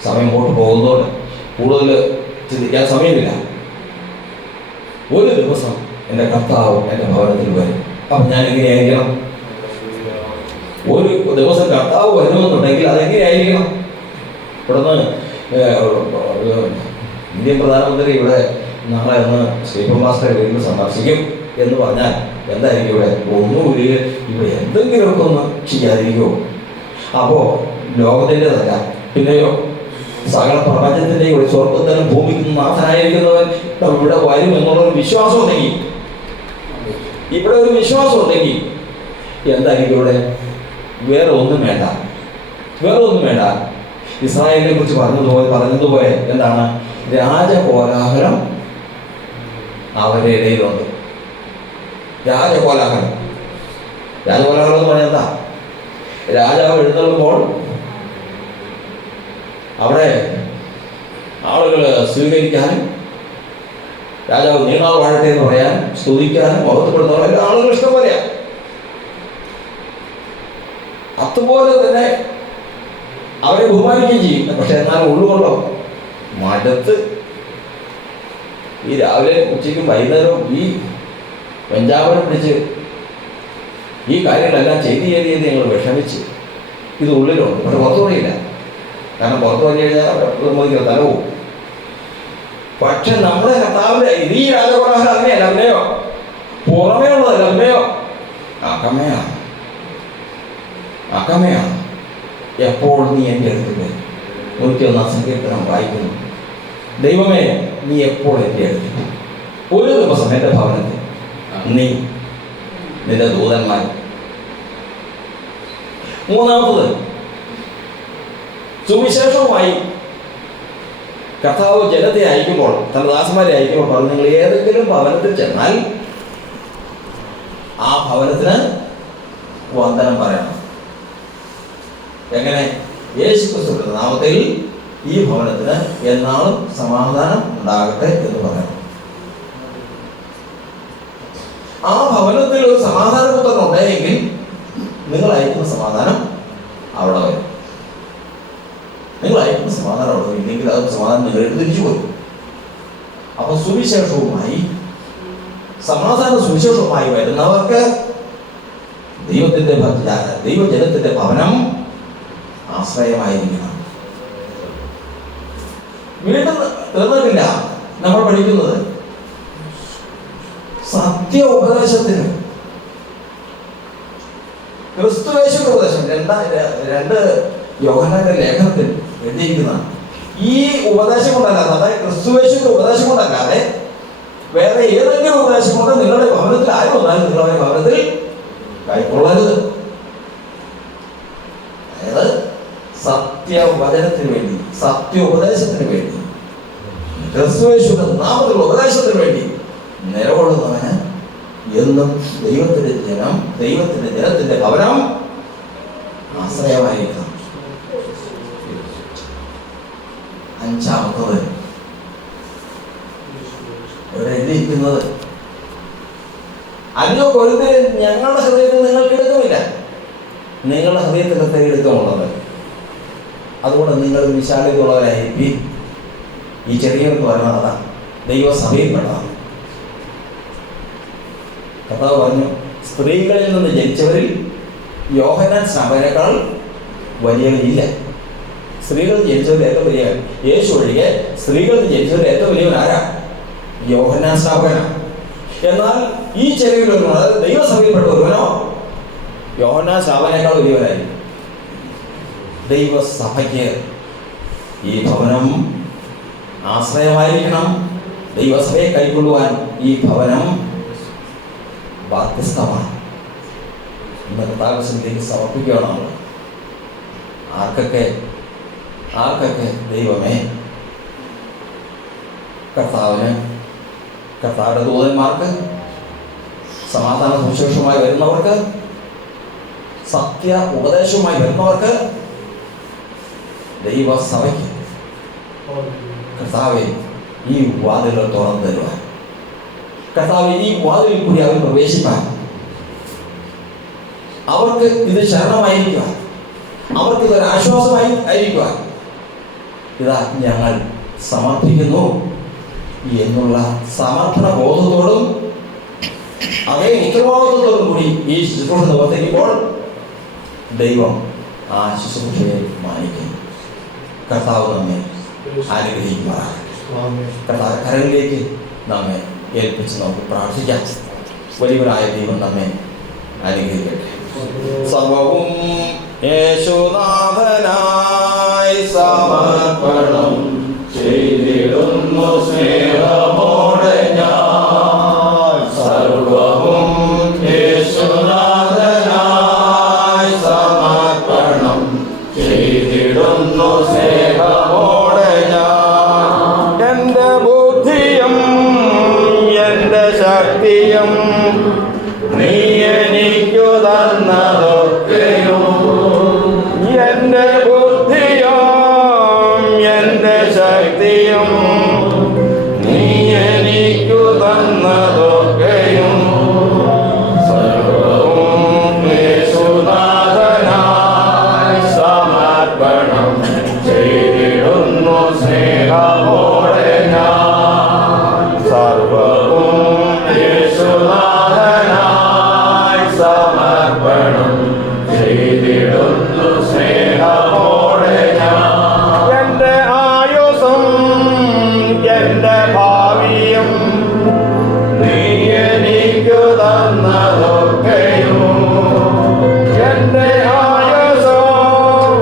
സമയം മുമ്പോട്ട് പോകുന്നതോടെ കൂടുതൽ ചിന്തിക്കാൻ സമയമില്ല, ഒരു ദിവസം എൻ്റെ കർത്താവ് എൻ്റെ ഭവനത്തിൽ വരും. അപ്പം ഞാൻ എങ്ങനെയായിരിക്കണം? ഒരു ദിവസം കർത്താവ് വരുമെന്നുണ്ടെങ്കിൽ അതെങ്ങനെയായിരിക്കണം? ഇവിടുന്ന് ഇന്ത്യൻ പ്രധാനമന്ത്രി ഇവിടെ നാളെ ഒന്ന് സ്റ്റീഫൻ മാസ്റ്ററെ വീട്ടിൽ സന്ദർശിക്കും എന്ന് പറഞ്ഞാൽ എന്തായിരിക്കും? ഇവിടെ ഒന്നുമില്ല, ഇവിടെ എന്തെങ്കിലുമൊക്കെ ഒന്ന് ചെയ്യാതിരിക്കുമോ? അപ്പോൾ ലോകത്തിൻ്റെതല്ല, പിന്നെയോ സകല പ്രപഞ്ചത്തിൻ്റെ ഇവിടെ സ്വർഗത്തിനും ഭൂമിക്കും നാഥനായിരിക്കുന്നവൻ ഇവിടെ വരും എന്നുള്ളൊരു വിശ്വാസം ഉണ്ടെങ്കിൽ, ഇവിടെ ഒരു വിശ്വാസം ഉണ്ടെങ്കിൽ എന്തായിരിക്കും? ഇവിടെ വേറെ ഒന്നും വേണ്ട. ഇസ്രായേലിനെ കുറിച്ച് പറഞ്ഞതുപോലെ എന്താണ്? രാജകോലാഹലം അവരുടെ ഇടയിലുണ്ട്. രാജകോലാഹലം എന്ന് പറഞ്ഞാൽ എന്താ? രാജാവ് എഴുന്നള്ളുമ്പോൾ അവിടെ ആളുകൾ സ്വീകരിക്കാനും, രാജാവ് നീണാൾ വാഴട്ടെ എന്ന് പറയാനും, സ്തുതിക്കാനും, മഹത്വപ്പെടുത്താനും എല്ലാ ആളുകൾ ഇഷ്ടംപോലെയാണ്. അതുപോലെ തന്നെ അവരെ ബഹുമാനിക്കുകയും ചെയ്യും. പക്ഷെ എന്നാലും ഉള്ളുകൊണ്ടോ മടുത്ത് ഈ രാവിലെ ഉച്ചയ്ക്കും വൈകുന്നേരവും ഈ പഞ്ചാബിനെ പിടിച്ച് ഈ കാര്യങ്ങളെല്ലാം ചെയ്ത് ഞങ്ങൾ വിഷമിച്ച് ഇത് ഉള്ളിലുണ്ട്. പക്ഷെ പുറത്തു പറയില്ല, കാരണം പുറത്തു പറഞ്ഞു കഴിഞ്ഞാൽ നിർമ്മതിക്കുന്ന തലവും. പക്ഷെ നമ്മുടെ കർത്താവിൻ്റെ ഈ രാജകോലാഹലം അങ്ങനെയല്ല, അമ്മയോ പുറമേ ഉള്ളതല്ല, അമ്മയോ അക്കമ്മയാണ്. എപ്പോൾ നീ എൻ്റെ അടുത്ത് 101 സങ്കീർത്തനം വായിക്കുന്നു. ദൈവമേ, നീ എപ്പോൾ എൻ്റെ അടുത്ത്? ഒരു ദിവസം എൻ്റെ ഭവനത്തിൽ നീ, നിന്റെ ദൂതന്മാർ. മൂന്നാമത്തത്, സുവിശേഷവുമായി കർത്താവ് ജനത്തെ അയക്കുമ്പോൾ, തന്റെ ദാസന്മാരെ അയക്കുമ്പോൾ പറഞ്ഞു, നിങ്ങൾ ഏതെങ്കിലും ഭവനത്തിൽ ചെന്നാൽ ആ ഭവനത്തിന് വന്ദനം പറയണം. എങ്ങനെ? യേശുക്രിസ്തുവിന്റെ നാമത്തിൽ ഈ ഭവനത്തിന് എന്നാളും സമാധാനം ഉണ്ടാകട്ടെ എന്ന് പറയണം. ആ ഭവനത്തിൽ ഒരു സമാധാനപുത്രൻ ഉണ്ടെങ്കിൽ നിങ്ങൾ അയക്കുന്ന സമാധാനം അവിടെ വരും. നിങ്ങൾ അയക്കുന്ന സമാധാനം അവിടെ വരും, ഇല്ലെങ്കിൽ അത് സമാധാനം നിങ്ങളെടുത്ത് തിരിച്ചു പോയി. അപ്പൊ സുവിശേഷവുമായി, സമാധാന സുവിശേഷവുമായി വരുന്നവർക്ക് ദൈവജനത്തിന്റെ ഭവനം ആശ്രയമായിരിക്കണം. വീണ്ടും തീർന്നിട്ടില്ല. നമ്മൾ പഠിക്കുന്നത് സത്യ ഉപദേശത്തിന്, ക്രിസ്തുവേശുവിന്റെ ഉപദേശം. രണ്ട് യോഹന്നാന്റെ ലേഖനത്തിൽ എഴുതിയിരിക്കുന്നതാണ്. ഈ ഉപദേശം കൊണ്ടല്ലാതെ, അതായത് ക്രിസ്തുവേശുവിന്റെ ഉപദേശം കൊണ്ടല്ലാതെ വേറെ ഏതെങ്കിലും ഉപദേശം കൊണ്ട് നിങ്ങളുടെ ഭവനത്തിൽ ആരും വന്നാലും നിങ്ങൾ അവരുടെ ഭവനത്തിൽ കൈക്കൊള്ളരുത്. അതായത് സത്യവചനത്തിന് വേണ്ടി, സത്യോപദേശത്തിന് വേണ്ടി, ക്രിസ്തുയേശുവിന്റെ നാമത്തിലുള്ള ഉപദേശത്തിന് വേണ്ടി നിലകൊള്ളുന്നവന് എന്നും ദൈവത്തിന്റെ ജനത്തിന്റെ ഭവനം ആശ്രയമായിരിക്കണം. അഞ്ചാമത്തത് ഇവിടെ എഴുതിയിരിക്കുന്നത്, അന്യോ കൊരുത്തരെ ഞങ്ങളുടെ ഹൃദയത്തിൽ നിങ്ങൾക്ക് എടുക്കുമില്ല, നിങ്ങളുടെ ഹൃദയത്തിലത്തെ എടുക്കമുള്ളത്. അതുകൊണ്ട് നിങ്ങൾ വിശാലതയുള്ളവരായിരിക്കും. ഈ ചെറിയവർക്ക് പറയുന്നത് അതാണ്, ദൈവസഭയിൽപ്പെട്ടതാണ്. കർത്താവ് പറഞ്ഞു, സ്ത്രീകളിൽ നിന്ന് ജനിച്ചവരിൽ യോഹന്നാൻ സ്നാപകനേക്കാൾ വലിയവനില്ല. സ്ത്രീകളിൽ ജനിച്ചവരിൽ ഏറ്റവും വലിയവൻ യേശു ഒഴികെ സ്ത്രീകളിൽ ജനിച്ചവരിൽ ഏറ്റവും വലിയവൻ ആരാ? യോഹന്നാൻ സ്നാപകനാണ്. എന്നാൽ ഈ ചെറിയൊരുവനോ, അതായത് ദൈവസഭയിൽപ്പെട്ട ഒരുവനോ യോഹന്നാൻ സ്നാപകനേക്കാൾ വലിയവനായി. ദൈവസഭയ്ക്ക് ഈ ഭവനം ആശ്രയമായിരിക്കണം. ദൈവസഭയെ കൈക്കൊള്ളുവാൻ ഈ ഭവനം ബാധ്യസ്ഥമാണ്. ഇന്ന് കർത്താവിലേക്ക് സമർപ്പിക്കുകയാണ് നമ്മൾ. ആർക്കൊക്കെ ദൈവമേ, കർത്താവിന്റെ ദൂതന്മാർക്ക്, സമാധാന സുവിശേഷവുമായി വരുന്നവർക്ക്, സത്യ ഉപദേശവുമായി വരുന്നവർക്ക്, ദൈവസഭയ്ക്ക് കർത്താവെ ഈ വാതിലുകൾ തുറന്നു തരുവാൻ, കർത്താവ് ഈ വാതിലിൽ കൂടി അവർ പ്രവേശിപ്പാൻ, അവർക്ക് ഇത് ശരണമായിരിക്കുവാൻ, അവർക്ക് ഇതൊരു ആശ്വാസമായി ആയിരിക്കുവാൻ ഇതാ ഞങ്ങൾ സമർപ്പിക്കുന്നു എന്നുള്ള സമർപ്പണ ബോധത്തോടും അതേ ഉത്തരവാദിത്വത്തോടും കൂടി ഈ ശുശ്രൂഷ നിവർത്തിക്കുമ്പോൾ ദൈവം ആ ശുശ്രൂഷയെ മാനിക്കുന്നു. കർത്താവ് നമ്മെ അനുഗ്രഹിക്കുമാറാണ്. കർത്താവ് കരങ്ങളിലേക്ക് നമ്മെ ഏൽപ്പിച്ച് നമുക്ക് പ്രാർത്ഥിക്കാം. വലിയവനായ ദൈവം നമ്മെ അനുഗ്രഹിക്കട്ടെ. സർവവും യേശുനാഥനായി സമർപ്പണം ചെയ്തിടുന്നു സ്നേഹമോടെ ഞാൻ. സർവവും യേശുനാഥനായി സമർപ്പണം ചെയ്തിടുന്നു സ്നേഹമോടെ ഞാൻ. എൻ്റെ ബുദ്ധിയും എൻ്റെ ശക്തിയും നീ എനിക്കു തന്നതൊക്കെയും, എൻ്റെ ബുദ്ധിയും എൻ്റെ ശക്തിയും നീ എനിക്കു തന്നതൊക്കെയും സർവവും യേശുനാഥനായി സമർപ്പണം ചെയ്തിടുന്നു സ്നേഹമോടെ ഞാൻ. സർവവും യേശുനാഥനായി സമർപ്പണം ചെയ്തിടുന്നു സ്നേഹമോടെ ഞാൻ. എൻ്റെ ആയുസ്സും എൻ്റെ ഭാവിയും നീ എനിക്കു തന്നതൊക്കെയും, എൻ്റെ ആയുസ്സും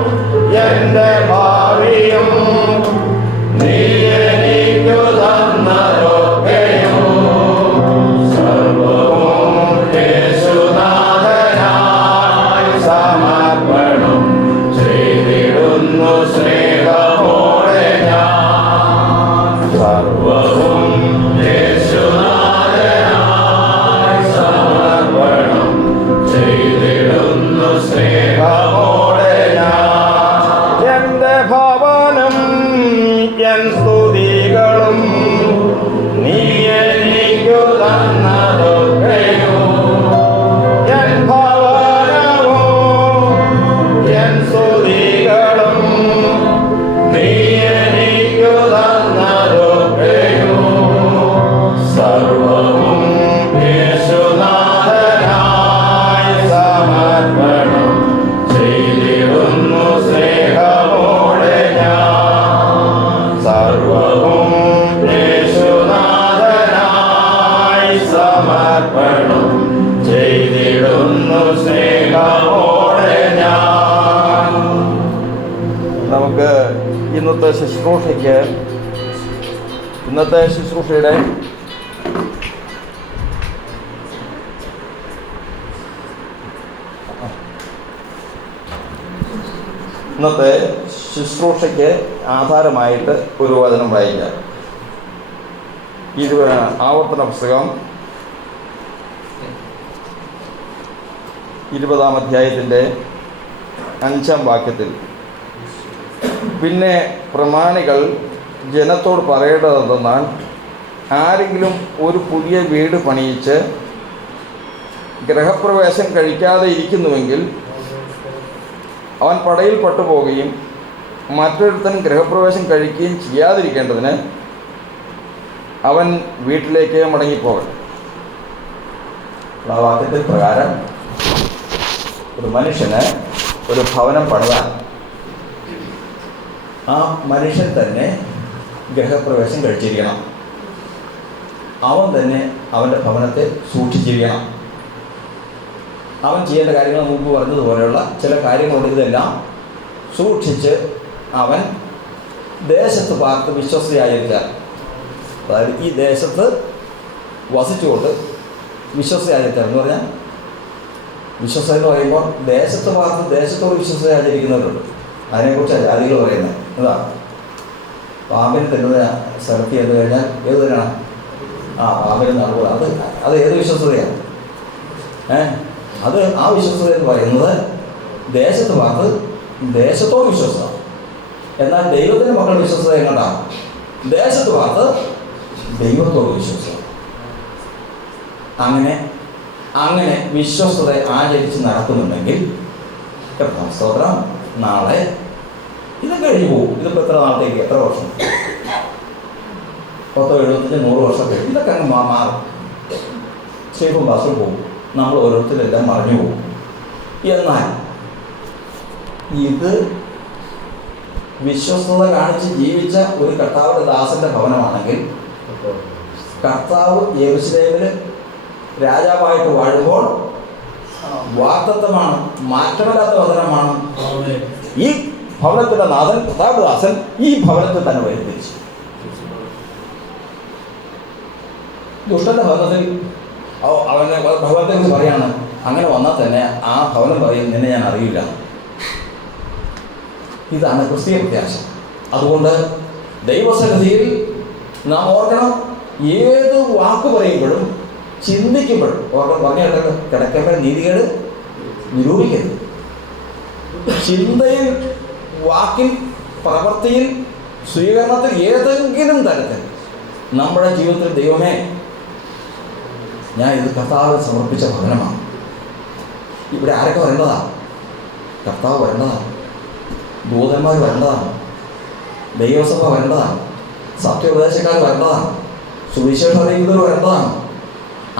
എൻ്റെ ഭാവിയും നീ എനിക്കു തന്നതൊക്കെയും സർവവും യേശുനാഥനായി സമർപ്പണം ചെയ്തിടുന്നു സ്നേഹമോടെ ഞാൻ. സർവവും യേശുനാഥനായി സമർപ്പണം ചെയ്തിടുന്നു സ്നേഹമോടെ ഞാൻ. എൻ്റെ ഭവനം എൻ സ്തുതികളും നീ എനിക്കു തന്നതൊക്കെയും, എൻ ഭവനവും എൻ സ്തുതികളും നീ എനിക്കു തന്നതൊക്കെയും സർവവും യേശുനാഥനായി സമർപ്പണം ചെയ്തിടുന്നു സ്നേഹമോടെ ഞാൻ. സർവവും യേശുനാഥനായി സമർപ്പണം ചെയ്തിടുന്നു സ്നേഹമോടെ ഞാൻ. നമുക്ക് ഇന്നത്തെ ശുശ്രൂഷയുടെ ശുശ്രൂഷയ്ക്ക് ആധാരമായിട്ട് ഒരു വചനം വായിക്കാം. ആവർത്തന പുസ്തകം 20-ാം അധ്യായത്തിൻ്റെ 5-ാം വാക്യത്തിൽ, പിന്നെ പ്രമാണികൾ ജനത്തോട് പറയേണ്ടതെന്നാൽ ആരെങ്കിലും ഒരു പുതിയ വീട് പണിയിച്ച് ഗൃഹപ്രവേശം കഴിക്കാതെ ഇരിക്കുന്നുവെങ്കിൽ അവൻ പടയിൽ പെട്ടുപോവുകയും മറ്റൊരുത്തൻ ഗൃഹപ്രവേശം കഴിക്കുകയും ചെയ്യാതിരിക്കേണ്ടതിന് അവൻ വീട്ടിലേക്ക് മടങ്ങിപ്പോകണം. ആ വാക്യത്തിൽ പ്രകാരം ഒരു മനുഷ്യന് ഒരു ഭവനം പണിതാൻ ആ മനുഷ്യൻ തന്നെ ഗൃഹപ്രവേശം കഴിച്ചിരിക്കണം. അവൻ തന്നെ അവൻ്റെ ഭവനത്തെ സൂക്ഷിച്ചിരിക്കണം. അവൻ ചെയ്യേണ്ട കാര്യങ്ങൾ മുമ്പ് പറഞ്ഞതുപോലെയുള്ള ചില കാര്യങ്ങളുണ്ട്. ഇതെല്ലാം സൂക്ഷിച്ച് അവൻ ദേശത്ത് പാർത്ത് വിശ്വസ്തയായിരിക്കാൻ, അതായത് ഈ ദേശത്ത് വസിച്ചുകൊണ്ട് വിശ്വസ്തയായിരിക്കാൻ എന്ന് പറഞ്ഞാൽ, വിശ്വസ്ത എന്ന് പറയുമ്പോൾ ദേശത്ത് പാർത്ത് ദേശത്തോട് വിശ്വസ്തയാചരിക്കുന്നവരുണ്ട്. അതിനെക്കുറിച്ച് ജാതികൾ പറയുന്നത് ഇതാണ്. പാമ്പിന് തരുന്ന സ്ഥലത്ത് ചെന്ന് കഴിഞ്ഞാൽ ഏത് തരണം? പാമ്പിന് നടക്കുക. അത് ഏത് വിശ്വസ്തതയാണ്? അത് ആ വിശ്വസ്തത എന്ന് പറയുന്നത് ദേശത്ത് പാർത്ത് ദേശത്തോട് വിശ്വസ്ത. എന്നാൽ ദൈവത്തിൻ്റെ മക്കളുടെ വിശ്വസ്തത എങ്ങോട്ടാണ്? ദേശത്ത് പാർത്ത് ദൈവത്തോട് വിശ്വസ്തത. അങ്ങനെ വിശ്വസ്തത ആചരിച്ച് നടക്കുന്നുണ്ടെങ്കിൽ സ്തോത്രം, നാളെ ഇത് കഴിഞ്ഞു പോകും. ഇതിപ്പോൾ എത്ര നാളത്തേക്ക്, എത്ര വർഷം? 10, 75, 100 വർഷം കഴിഞ്ഞ് ഇതൊക്കെ അങ്ങ് മാറും. സ്റ്റേഫും പാസ്റ്ററും പോകും, നമ്മൾ ഓരോരുത്തരെല്ലാം മറിഞ്ഞു പോകും. എന്നാൽ ഇത് വിശ്വസ്തത കാണിച്ച് ജീവിച്ച ഒരു കർത്താവിൻ്റെ ദാസന്റെ ഭവനമാണെങ്കിൽ, കർത്താവ് യെരൂശലേമിൽ രാജാവായിട്ട് വാഴുമ്പോൾ വാഗ്ദത്തമാണ്, മാറ്റമില്ലാത്ത വചനമാണ്. ഈ ഭവനത്തിൻ്റെ നാഥൻ, കർത്താവിൻ്റെ ദാസൻ ഈ ഭവനത്തിൽ തന്നെ വരുത്തിച്ചു. ദുഷ്ടന്റെ ഭവനത്തിൽ അവനെ ഭവനത്തെ കുറിച്ച് പറയാണ്, അങ്ങനെ വന്നാൽ തന്നെ ആ ഭവനം പറയും, നിന്നെ ഞാൻ അറിയില്ല. ഇതാണ് ക്രിസ്തീയ പ്രത്യാശ. അതുകൊണ്ട് ദൈവസന്നിധിയിൽ നാം ഓർക്കണം, ഏത് വാക്ക് പറയുമ്പോഴും ചിന്തിക്കുമ്പോഴും പറഞ്ഞ കിടക്കുമ്പോൾ നീതികേട് നിരൂപിക്കരുത്. ചിന്തയിൽ, വാക്കിൽ, പ്രവൃത്തിയിൽ, സ്വീകരണത്തിൽ, ഏതെങ്കിലും തരത്തിൽ നമ്മുടെ ജീവിതത്തിൽ ദൈവമേ, ഞാൻ ഇത് കർത്താവ് സമർപ്പിച്ച ഭവനമാണ്. ഇവിടെ ആരൊക്കെ വരേണ്ടതാണ്? കർത്താവ് വരേണ്ടതാണ്, ദൂതന്മാർ വരേണ്ടതാണ്, ദൈവസഭ വരേണ്ടതാണ്, സത്യോപദേശക്കാർ വരേണ്ടതാണ്, സുവിശേഷ അറിയിക്കുന്നവർ വരേണ്ടതാണ്.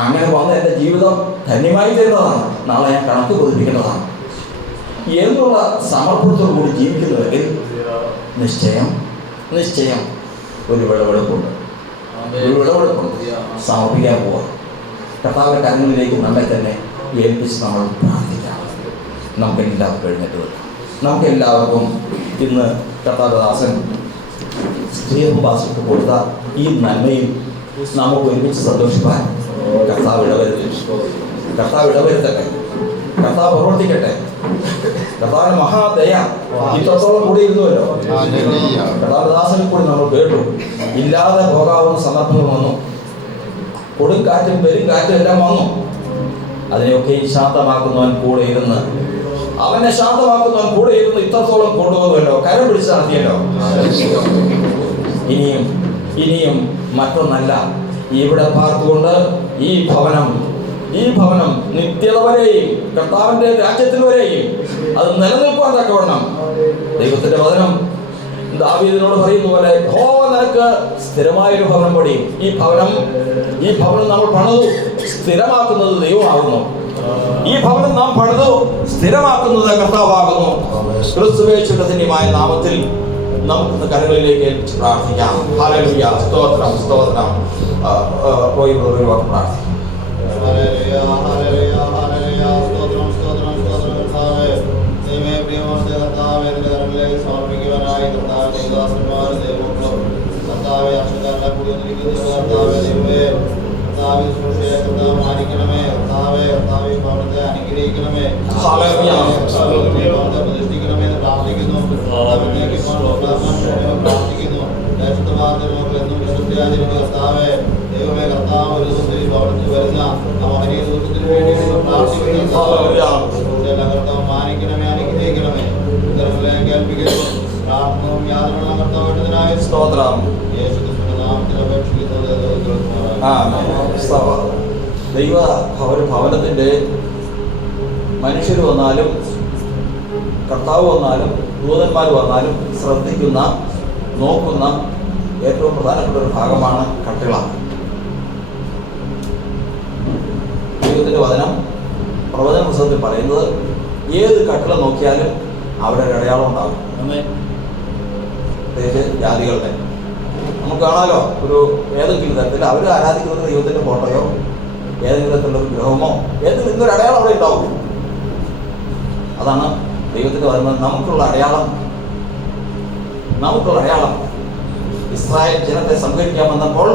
അങ്ങനെ വന്ന് എൻ്റെ ജീവിതം ധന്യമായി തരുന്നതാണ്, നാളെ ഞാൻ കണക്ക് ബോധിപ്പിക്കേണ്ടതാണ് എന്നുള്ള സമർപ്പണത്തോടു കൂടി ജീവിക്കുന്നുവെങ്കിൽ നിശ്ചയം ഒരു വിളവെടുപ്പുണ്ട്. സമർപ്പിക്കാൻ പോവാം. കർത്താവിൻ്റെ കരങ്ങളിലേക്ക് നമ്മെ തന്നെ ഏൽപ്പിച്ച് നമ്മൾ പ്രാർത്ഥിക്കാം. നമുക്കെല്ലാവർക്കും എഴുന്നേറ്റ് വരാം. നമുക്കെല്ലാവർക്കും ഇന്ന് കർത്താവിൻ്റെ ദാസൻ സ്റ്റീഫൻ പാസ്റ്റർക്ക് കൊടുത്ത ഈ നന്മയിൽ നമുക്ക് ഒരുമിച്ച് സന്തോഷിപ്പാൻ കർത്താവ് ഇടവരുത്തട്ടെ. കർത്താവ് പ്രവർത്തിക്കട്ടെ. കർത്താവിന്റെ മഹാദയ ഇത്രത്തോളം കൂടി ഇരുന്നുവല്ലോ. കർത്താവിന്റെ ദാസനിൽ കൂടി നമ്മൾ കേട്ടു. ഇല്ലാതെ പോകാവുന്ന സന്ദർഭങ്ങൾ വന്നു, കൊടുങ്കാറ്റും പെരുങ്കാറ്റും എല്ലാം വന്നു. അതിനെയൊക്കെ ശാന്തമാക്കുന്നവൻ കൂടെ ഇരുന്ന്, അവനെ ശാന്തമാക്കുന്നവൻ കൂടെ ഇരുന്ന് ഇത്രത്തോളം കൊണ്ടുപോകുമല്ലോ, കരം പിടിച്ച് നടത്തിയല്ലോ. ഇനിയും മറ്റൊന്നല്ല, ഇവിടെ പാർത്തുകൊണ്ട് ഈ ഭവനം നിത്യത വരെയും കർത്താവിന്റെ രാജ്യത്തിൽ വരെയും അത് നിലനിൽക്കാൻ തക്കവണ്ണം ദൈവത്തിന്റെ വചനം ദാവീദിനോട് പറയുന്ന പോലെ, യഹോവ നിനക്ക് സ്ഥിരമായൊരു ഭവനം പണിയും. ഈ ഭവനം നമ്മൾ പണിതു സ്ഥിരമാക്കുന്നത് ദൈവമാകുന്നു. ഈ ഭവനം നാം പണിതു സ്ഥിരമാക്കുന്നത് കർത്താവാകുന്നു. ക്രിസ്തുയേശുവിന്റെ ധന്യമായ നാമത്തിൽ നമുക്ക് കരങ്ങളിലേക്ക് ഏൽപ്പിച്ച് പ്രാർത്ഥിക്കാം. ഹല്ലേലൂയ, സ്തോത്രം, സ്തോത്രം. പോയി ഒരു വാക്ക് പ്രാർത്ഥിക്കാം. സമർപ്പിക്കുവാനായി കർത്താവിന്റെ ദാസന്മാരും ദൈവമക്കളും കർത്താവെ അക്ഷരക്കാരുടെ കൂടി വന്നിരിക്കുന്ന കർത്താവെ ശുശ്രൂഷയെ കർത്താവ് മാനിക്കണമേ. കർത്താവെ ഭവനത്തെ അനുഗ്രഹിക്കണമേ, ഭവനത്തെ പ്രതിഷ്ഠിക്കണമേ എന്ന് പ്രാർത്ഥിക്കുന്നു. പ്രാർത്ഥിക്കുന്നു. ദേശത്ത് വാർത്തകൾ എന്നും വിശുദ്ധിയാതിരുന്ന കർത്താവെ ദൈവമേ, കർത്താവ് ഒരു ദിവസം ഈ ഭവനത്തിൽ വരുന്ന ആ മഹനീയ ദിവസത്തിന് വേണ്ടി പ്രാർത്ഥിക്കുന്നു. കർത്താവ് മാനിക്കണമേ, അനുഗ്രഹിക്കണമേ. ഉത്തരങ്ങളെ കേൾപ്പിക്കുന്നു. പ്രാർത്ഥനവും യാതൊരു കർത്താവിനായ സ്തോത്രം. യേശുക്രിസ്തുവിന്റെ നാമത്തിൽ അപേക്ഷിക്കുന്നത്. ദൈവ ഭവനത്തിൻ്റെ മനുഷ്യർ വന്നാലും കർത്താവ് വന്നാലും ദൂതന്മാർ വന്നാലും ശ്രദ്ധിക്കുന്ന, നോക്കുന്ന ഏറ്റവും പ്രധാനപ്പെട്ട ഒരു ഭാഗമാണ് കട്ടിള. ദൈവത്തിൻ്റെ വചനം പ്രവചന പുസ്തകത്തിൽ പറയുന്നത്, ഏത് കട്ടിള നോക്കിയാലും അവിടെ ഒരു അടയാളം ഉണ്ടാകും. പ്രത്യേകിച്ച് ജാതികളുടെ നമുക്ക് കാണാമല്ലോ, ഏതെങ്കിലും തരത്തിൽ അവർ ആരാധിക്കുന്ന ദൈവത്തിൻ്റെ ഫോട്ടോയോ ഏതെങ്കിലും തരത്തിലുള്ള ഒരു ഗ്രഹമോ ഏതെങ്കിലും ഇന്നൊരു അടയാളം അവിടെ ഉണ്ടാവും. അതാണ് ദൈവത്തിൻ്റെ പറയുന്നത്, നമുക്കുള്ള അടയാളം. ഇസ്രായേൽ ജനത്തെ സംഹരിക്കാൻ വന്നപ്പോൾ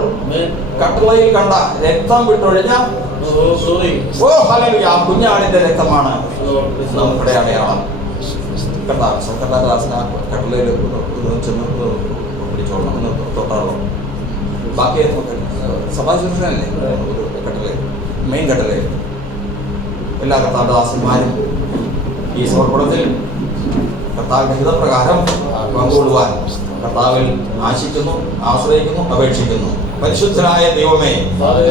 കട്ടിളയിൽ കണ്ട രക്തം വിട്ടൊഴിഞ്ഞ കുഞ്ഞാടിന്റെ രക്തമാണ് നമ്മുടെ അടയാളം. കർത്താദാസന കട്ടിളയിൽ പിടിച്ചോളണം എന്ന് തൊട്ടാളോ. ബാക്കി സഭാശുശ്രൂഷനല്ലേ കട്ടിളയിൽ, മെയിൻ കട്ടിളയിൽ. എല്ലാ കർത്താദാസന്മാരും ഈ സമർപ്പണത്തിൽ കർത്താവിന്റെ ഹിതപ്രകാരം പങ്കുകൊള്ളുവാൻ കർത്താവിൽ ആശിക്കുന്നു, ആശ്രയിക്കുന്നു, അപേക്ഷിക്കുന്നു. പരിശുദ്ധനായ ദൈവമേ,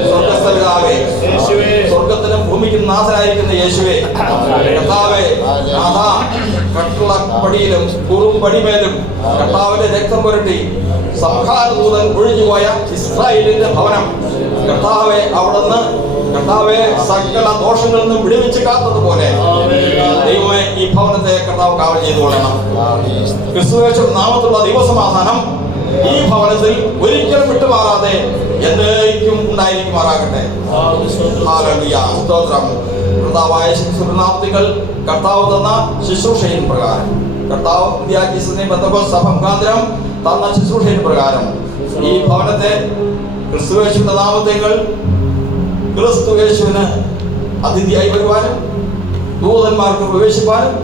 സ്വർഗ്ഗസ്ഥ പിതാവേ, സ്വർഗത്തിനും ഭൂമിക്കും നാഥനായിരിക്കുന്ന യേശുവേ, കർത്താവേ, നാഥാ, കട്ടുള്ള പടിയിലും കുറും പടിമേലും കർത്താവിന്റെ രക്തം പുരട്ടി സംഹാരദൂതൻ ഒഴിഞ്ഞുപോയ ഇസ്രായേലിന്റെ ഭവനം കർത്താവെ, അവിടുന്ന് കർത്താവെ സകല ദോഷങ്ങളിൽ നിന്നും വിടുവിച്ച് കാത്തതുപോലെ ദൈവമേ ഈ ഭവനത്തെ കർത്താവ് കാവൽ ചെയ്തു കൊള്ളണം. ക്രിസ്തുയേശുവിന്റെ നാമത്തിലുള്ള ദൈവസമാധാനം ഈ ഭവനത്തിൽ ഒരിക്കലും വിട്ടുമാറാതെ എന്നേക്കും ഉണ്ടായിരിക്കുമാറാകട്ടെ. ഹല്ലേലൂയ. സ്തോത്രം. കർത്താവായ ശുശ്രൂഷകൾ കർത്താവ് തന്ന ശുശ്രൂഷയിൻ പ്രകാരം, കർത്താവ് വിദ്യാഭ്യാസത്തിനെ ബന്ധപ്പെട്ട സഭ മുഖാന്തരം തന്ന ശുശ്രൂഷയിൻ പ്രകാരം ഈ ഭവനത്തെ ക്രിസ്തുയേശുവിന്റെ നാമത്തേക്കാൾ ക്രിസ്തുയേശുവിന് അതിഥിയായി വരുവാനും ദൂതന്മാർക്ക് പ്രവേശിപ്പാനും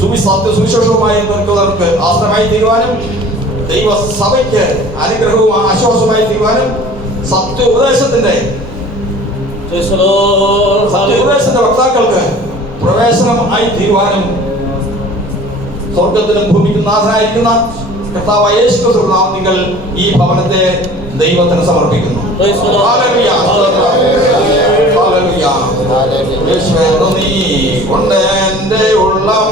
സുവിശേഷവുമായി നിൽക്കുന്നവർക്ക് ആശ്രയമായി തീരുവാനും ദൈവസഭയ്ക്ക് അനുഗ്രഹവും ആശ്വാസമായി തീരുവാനും സത്യോപദേശത്തിന്റെ വക്താക്കൾക്ക് പ്രവേശനം ആയി തീരുവാനും സ്വർഗത്തിനും ഭൂമിക്കും നാഥനായിരിക്കുന്ന കർത്താവായ യേശു ക്രിസ്തുവിന്റെ നാമത്തിൽ ഈ ഭവനത്തെ ദൈവത്തിന് സമർപ്പിക്കുന്നു. ഹല്ലേലൂയ. ഹല്ലേലൂയ. യേശുവേ, നീ കൊണ്ട് എൻ്റെ ഉള്ളം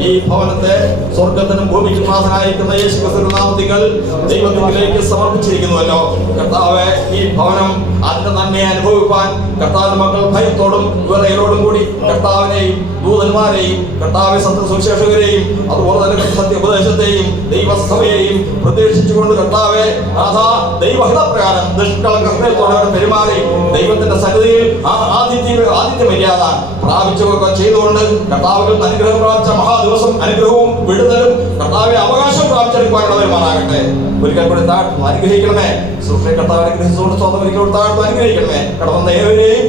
ഈ ഭവനത്തെ സ്വർഗത്തിനും ഭൂമിക്കും നാഥനായിരിക്കുന്ന യേശു ക്രിസ്തുവിന്റെ നാമത്തിൽ ദൈവത്തിലേക്ക് സമർപ്പിച്ചിരിക്കുന്നുവല്ലോ. കർത്താവെ, ഈ ഭവനം അതിന്റെ നന്മയെ അനുഭവിപ്പാൻ കർത്താവിന്റെ മക്കൾ ഭയത്തോടും വിറയലോടും കൂടി കർത്താവിനെയും ദൂതന്മാരെയും കർത്താവെ സത്യസുവിശേഷകരെയും അതുപോലെ തന്നെ സത്യോപദേശത്തെയും ദൈവസഭയെയും പ്രതീക്ഷിച്ചുകൊണ്ട് കർത്താവെ നാഥാ ദൈവഹിതപ്രകാരം നിഷ്കളങ്ക ഹൃദയത്തോടെ പെരുമാറി ദൈവത്തിന്റെ സന്നിധിയിൽ ആ ആദിത്യ മര്യാദ പ്രാപിച്ചുകൊക്കെ ചെയ്തുകൊണ്ട് കർത്താവുകൾ അനുഗ്രഹം പ്രാപിച്ച മഹാദിവസം അനുഗ്രഹവും വിടുതലും കർത്താവെ അവകാശം പ്രാപിച്ചെടുക്കുവാനുള്ള വരുമാനാകട്ടെ. ഒരിക്കൽ കൂടി താഴ്ത്തു അനുഗ്രഹിക്കണമേ. സൃഷ്ടി കർത്താവ് അനുഗ്രഹിച്ചുകൊണ്ട് സ്വന്തം ഒരിക്കൽ താഴ്ത്തു അനുഗ്രഹിക്കണമേ. കടന്ന ഏവരെയും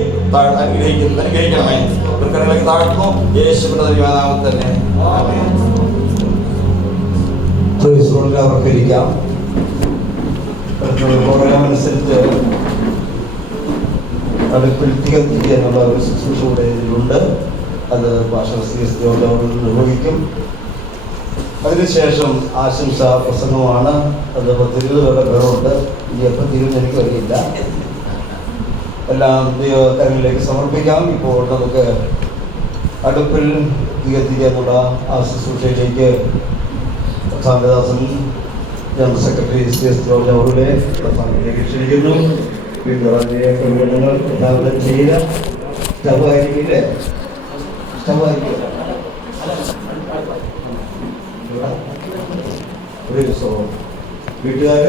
അനുഗ്രഹിക്കണമേ. ദുർഘടനയിലേക്ക് താഴ്ത്തുന്നു യേശുവിന്റെ നാമത്തിൽ തന്നെ. അവർക്കിരിക്കാം. അനുസരിച്ച് അടുപ്പിൽ തികത്തി എന്നുള്ള ഒരു ശുശ്രൂഷ കൂടെ ഇതിലുണ്ട്. അത് നിർവഹിക്കും. അതിനുശേഷം ആശംസ പ്രസംഗമാണ്. അത് 10-20 പേരുടെ പേരുണ്ട്. ഇനി എപ്പോൾ തീരുമെന്ന് എനിക്ക് അറിയില്ല. എല്ലാം ദൈവകരങ്ങളിലേക്ക് സമർപ്പിക്കാം. ഇപ്പോൾ നമുക്ക് അടുപ്പിൽ തികത്തിക്കുക എന്നുള്ള ആ ശുശ്രൂഷയിലേക്ക് സാന്താദാസൻ ജനറൽ സെക്രട്ടറി CS ജോർജ് അവരുടെ പ്രസംഗത്തിലേക്ക് ക്ഷണിക്കുന്നു. വീണ്ടും ക്രമീകരണങ്ങൾ എല്ലാവരും ചെയ്യുക. സ്റ്റവായിരിക്കില്ലേ? സ്റ്റവായിരിക്കില്ല. ഒരു ദിവസവും വീട്ടുകാർ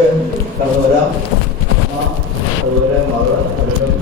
കടന്നു വരാം. അതുപോലെ മകൾ അടുക്കം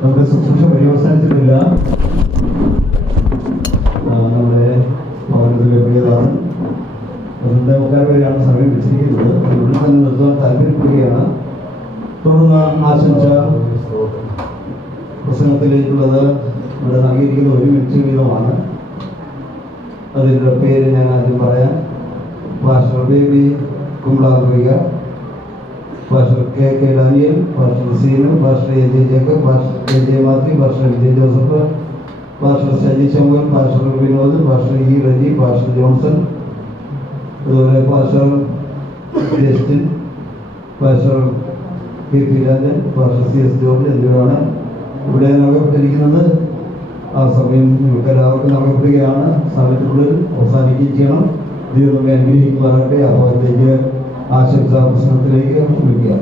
നമ്മുടെ ശുശ്രൂഷ പര്യവസാനിച്ചിട്ടില്ല. നമ്മുടെ ഭവനത്തിലെ പ്രിയദാസൻ 2:15 വരെയാണ് സമയം വെച്ചിരിക്കുന്നത്. ഉള്ളിൽ തന്നെ നിർത്താൻ താല്പര്യപ്പെടുകയാണ്. തുടർന്ന് ആശംസ പ്രസംഗത്തിലേക്കുള്ളത് ഇവിടെ നൽകിയിരിക്കുന്ന 1 മിനിറ്റ് വീതമാണ്. അതിൻ്റെ പേര് ഞാൻ ആദ്യം പറയാം. Pastor Baby Kumbalakuka, pastor K Daniel, pastor Seenu, pastor A J. Jacob, pastor A J. Mathew, pastor Vijay Joseph, pastor Saji Samuel, pastor Vinod, pastor E. Reji, pastor Johnson, അതുപോലെ pastor Justin, pastor K P. Rajan, pastor C S. George എന്നിവരാണ് ഇവിടെ നൽകപ്പെട്ടിരിക്കുന്നത്. ആ സമയം നിങ്ങൾക്ക് എല്ലാവർക്കും നൽകപ്പെടുകയാണ്. സമയത്തിനുള്ളിൽ അവസാനിക്കുകയും ചെയ്യണം. ദൈവം നമ്മെ അനുഗ്രഹിക്കുമാറാകട്ടെ. അപ്പോഴത്തേക്ക് ആശംസാ പ്രസംഗത്തിലേക്ക് വിളിക്കുക.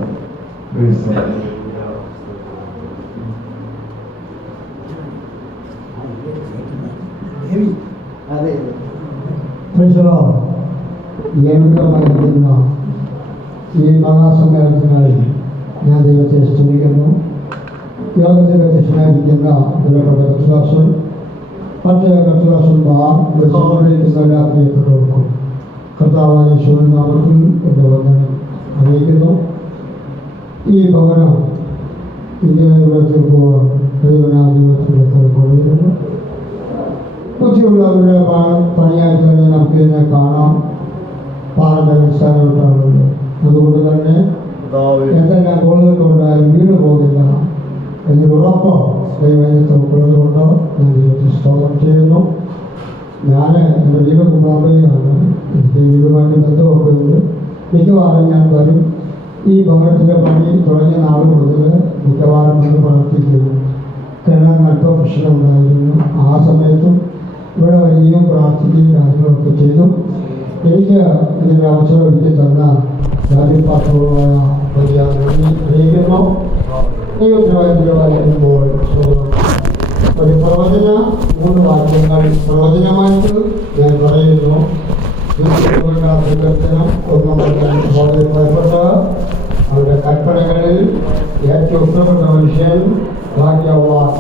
നിയമിതമായിരിക്കുന്ന ഈ മഹാസമ്മേളനത്തിനായി ഞാൻ ദൈവത്തെ സ്തുതിക്കുന്നു. യോഗത്തിൽ അധ്യക്ഷനായിരിക്കുന്ന വിലപ്പെട്ട കർത്തദാസൻ, മറ്റ് കർത്തദാസന്മാർ, എല്ലാ പ്രിയപ്പെട്ടവർക്കും കർത്താവായ യേശുവിൻ നാമത്തിൽ എൻ്റെ വന്ദനം അറിയിക്കുന്നു. ഈ ഭവനം ഇതിനെ ഇവിടെ തീർക്കുവാൻ ദൈവനാധിപത്യത്തിൽ കൊണ്ടുവരുന്നു. ബുദ്ധിയുള്ളവരുടെ പണിയായി തന്നെ നമുക്കിതിനെ കാണാം. പാറയുടെ അടിസ്ഥാനമായിട്ടുള്ളത്. അതുകൊണ്ട് തന്നെ എന്തെല്ലാം ഗോളുകളുണ്ടായാലും വീണ് പോകില്ല എന്നൊരു ഉറപ്പ് ദൈവത്തിൽ ഉള്ളതുകൊണ്ട് ഞാൻ ദൈവത്തെ സ്തോത്രം ചെയ്യുന്നു. ഞാൻ എൻ്റെ വീട് കുമ്പളാകുകയാണ്. എനിക്ക് വീടുമായിട്ട് ബന്ധമൊക്കെ ഉണ്ട്. മിക്കവാറും ഞാൻ വരും. ഈ ഭവനത്തിൻ്റെ പണി തുടങ്ങിയ നാൾ മുതൽ മിക്കവാറും വന്ന് പ്രവർത്തിക്കും. കിണറിന് അല്പം പ്രശ്നമുണ്ടായിരുന്നു. ആ സമയത്തും ഇവിടെ വരികയും പ്രാർത്ഥിക്കുകയും കാര്യങ്ങളൊക്കെ ചെയ്തു. എനിക്ക് ഇതിൻ്റെ അവസരം ഒരുക്കി തന്ന രാജ്യപാത്രമായ വലിയ അറിയിക്കുന്നു. ദൈവത്തിനുവായിരിക്കുമ്പോൾ ഒരു പ്രവചന 3 വാക്യങ്ങൾ പ്രവചനമായിട്ട് ഞാൻ പറയുന്നു. ഭയപ്പെട്ട് അവരുടെ കൽപ്പനകളിൽ ഏറ്റവും ഇഷ്ടപ്പെട്ട മനുഷ്യൻ ഭാഗ്യവാൻ.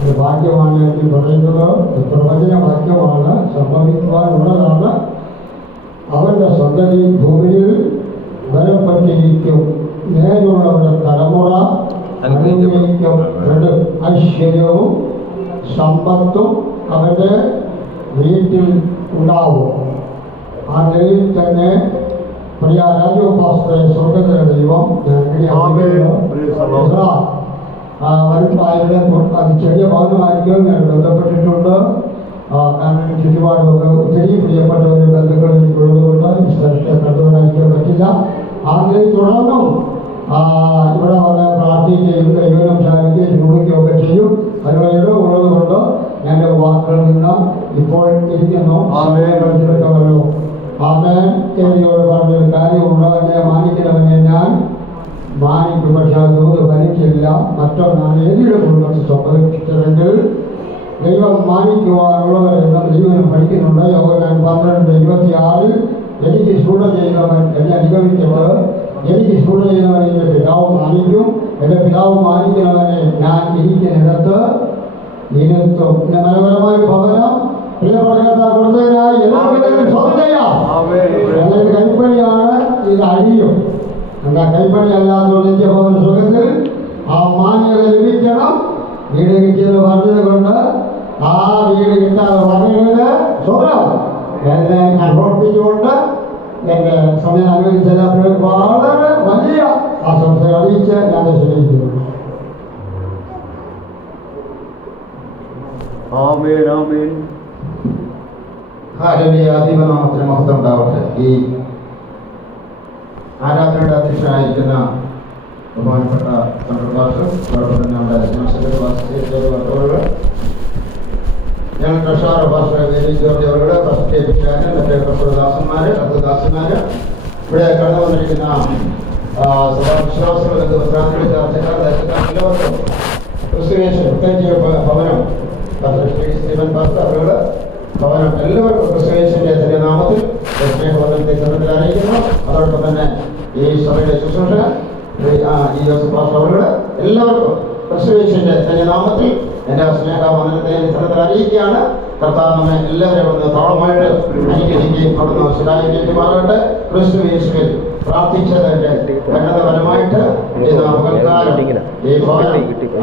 ഒരു ഭാഗ്യമാണ് എന്ന് പറയുന്നത് പ്രവചന വാക്യമാണ്, സംഭവിക്കുവാനുള്ളതാണ്. അവൻ്റെ സന്തതി ഭൂമിയിൽ ബലപ്പെട്ടിരിക്കും. നേരുള്ളവരുടെ തലമുറ അനുഗ്രഹിക്കും. ഐശ്വര്യവും സമ്പത്തും അവൻ്റെ വീട്ടിൽ ഉണ്ടാവും. ആ നിലയിൽ തന്നെ പ്രിയ രാജോപാസ്തരെ സ്വർഗത്തിലെ ദൈവം വരുന്നതായവരെ അത് ചെറിയ ഭവനമായിരിക്കും ഞാൻ ബന്ധപ്പെട്ടിട്ടുണ്ട്. കാരണം ചുറ്റുപാടുമൊക്കെ ഒത്തിരി പ്രിയപ്പെട്ടവരെ ബന്ധുക്കൾ എനിക്കുള്ളതുകൊണ്ട് ഈ സ്ഥലത്തെ കണ്ടുവരാതിരിക്കാൻ പറ്റില്ല. ആ നിലയിൽ തുടർന്നും ഇവിടെ വന്ന് പ്രാർത്ഥിക്കുകയും ദൈവം ചാരിക്കുകയും ചൂടുകയും ഒക്കെ ചെയ്യും. അതിനുള്ള ഇടമുള്ളത് കൊണ്ട് ഞാൻ എൻ്റെ വാക്കുകളിൽ നിന്ന് ഇപ്പോൾ ഇരിക്കുന്നു. സമയങ്ങളിലൊക്കെവല്ലോ ആമേൻ. എന്നോട് പറഞ്ഞൊരു കാര്യമുണ്ട്, എന്നെ മാനിക്കണമെന്നെ ഞാൻ മാനിക്കും. പക്ഷെ അത് ഭരിച്ചില്ല. മറ്റൊന്നാണ് എതിരെ കുടുംബത്തിൽ സംഭവിച്ചിട്ടുണ്ടെങ്കിൽ ദൈവം മാനിക്കുവാനുള്ളവരെന്നും ദൈവം പഠിക്കുന്നുണ്ട്. യോഹന്നാൻ 12:26 എനിക്ക് ശൂഢ ചെയ്യുന്നവൻ എന്നെ അനുഗമിക്കട്ടെ. എനിക്ക് ശൂഢ ചെയ്യുന്നവൻ എൻ്റെ പിതാവ് മാനിക്കും. എൻ്റെ പിതാവ് മാനിക്കുന്നവനെ ഞാൻ ഇരിക്കുന്നിടത്ത് ഇരുത്തും. പിന്നെ മനോഹരമായ ഭവനം കൊടുത്തതിനായി എല്ലാവരും കൈപ്പണിയാണ്. ഇത് അഴിയും. എന്താ കൈപ്പണി അല്ലാത്തതുകൊണ്ട് നിത്യഭവന സുഖത്തിൽ ആ മാന്യത ലഭിക്കണം. വീട് കിട്ടിയത് പറഞ്ഞത് കൊണ്ട് ആ വീട് കിട്ടാതെ പറഞ്ഞത് സുഖം എന്നെ ഞാൻ ഓർപ്പിച്ചുകൊണ്ട് എൻ്റെ സമയം അനുവദിച്ച എല്ലാവരും വളരെ വലിയ ആശംസകൾ അറിയിച്ച് ഞാൻ സ്വീകരിക്കുന്നു. ആമേൻ ആമേൻ. ഹല്ലേലൂയ. ദൈവനാമത്തിന് മഹത്വം ഉണ്ടാവട്ടെ. ഈ ആരാധനയുടെ അധ്യക്ഷനായിരിക്കുന്ന ബഹുമാനപ്പെട്ട സംഘടനാക്കൾ, അതോടൊപ്പം തന്നെ നമ്മുടെ ഞങ്ങൾ ട്രഷറർ ഭാഷ വേദി ജോർജ് അവരുടെ ഫസ്റ്റ് മറ്റേ പ്രഫുദാസന്മാർ, അബ്ദുദാസന്മാർ, ഇവിടെ കടന്നു വന്നിരിക്കുന്ന സഭാവിശ്വാസികൾ, പ്രാഥമിക ചർച്ചക്കാർ, ദേശക്കാർ എല്ലാവർക്കും ക്രിസ്തുയേശു പ്രത്യേകിച്ച് ഭവനം സ്റ്റീവൻ പാസ്റ്റർ അവരുടെ ഭവനം എല്ലാവർക്കും ക്രിസ്തുയേശുവിന്റെ തന്നെ നാമത്തിൽ സ്നേഹബന്ധത്തെ ചെറുതിൽ അറിയിക്കുന്നു. അതോടൊപ്പം തന്നെ ഈ സഭയുടെ ശുശ്രൂഷ ഈ ജോസഫ് പാസ്റ്റർ അവരുടെ എല്ലാവർക്കും ക്രിസ്തുയേശുവിന്റെ തന്നെ നാമത്തിൽ എൻ്റെ സ്നേഹവന്ദനത്തെ ചെറുതിൽ അറിയിക്കുകയാണ്. കർത്താവ് നമ്മെ എല്ലാവരും ഒന്ന് താളമായിട്ട് അനുഗ്രഹിക്കുകയും അവിടുന്ന് ശിലായിലേക്ക് മാറട്ടെ. ക്രിസ്തുയേശുവിൽ പ്രാർത്ഥിച്ചതിന്റെ പരിണതപരമായിട്ട് ഈ ഭവനം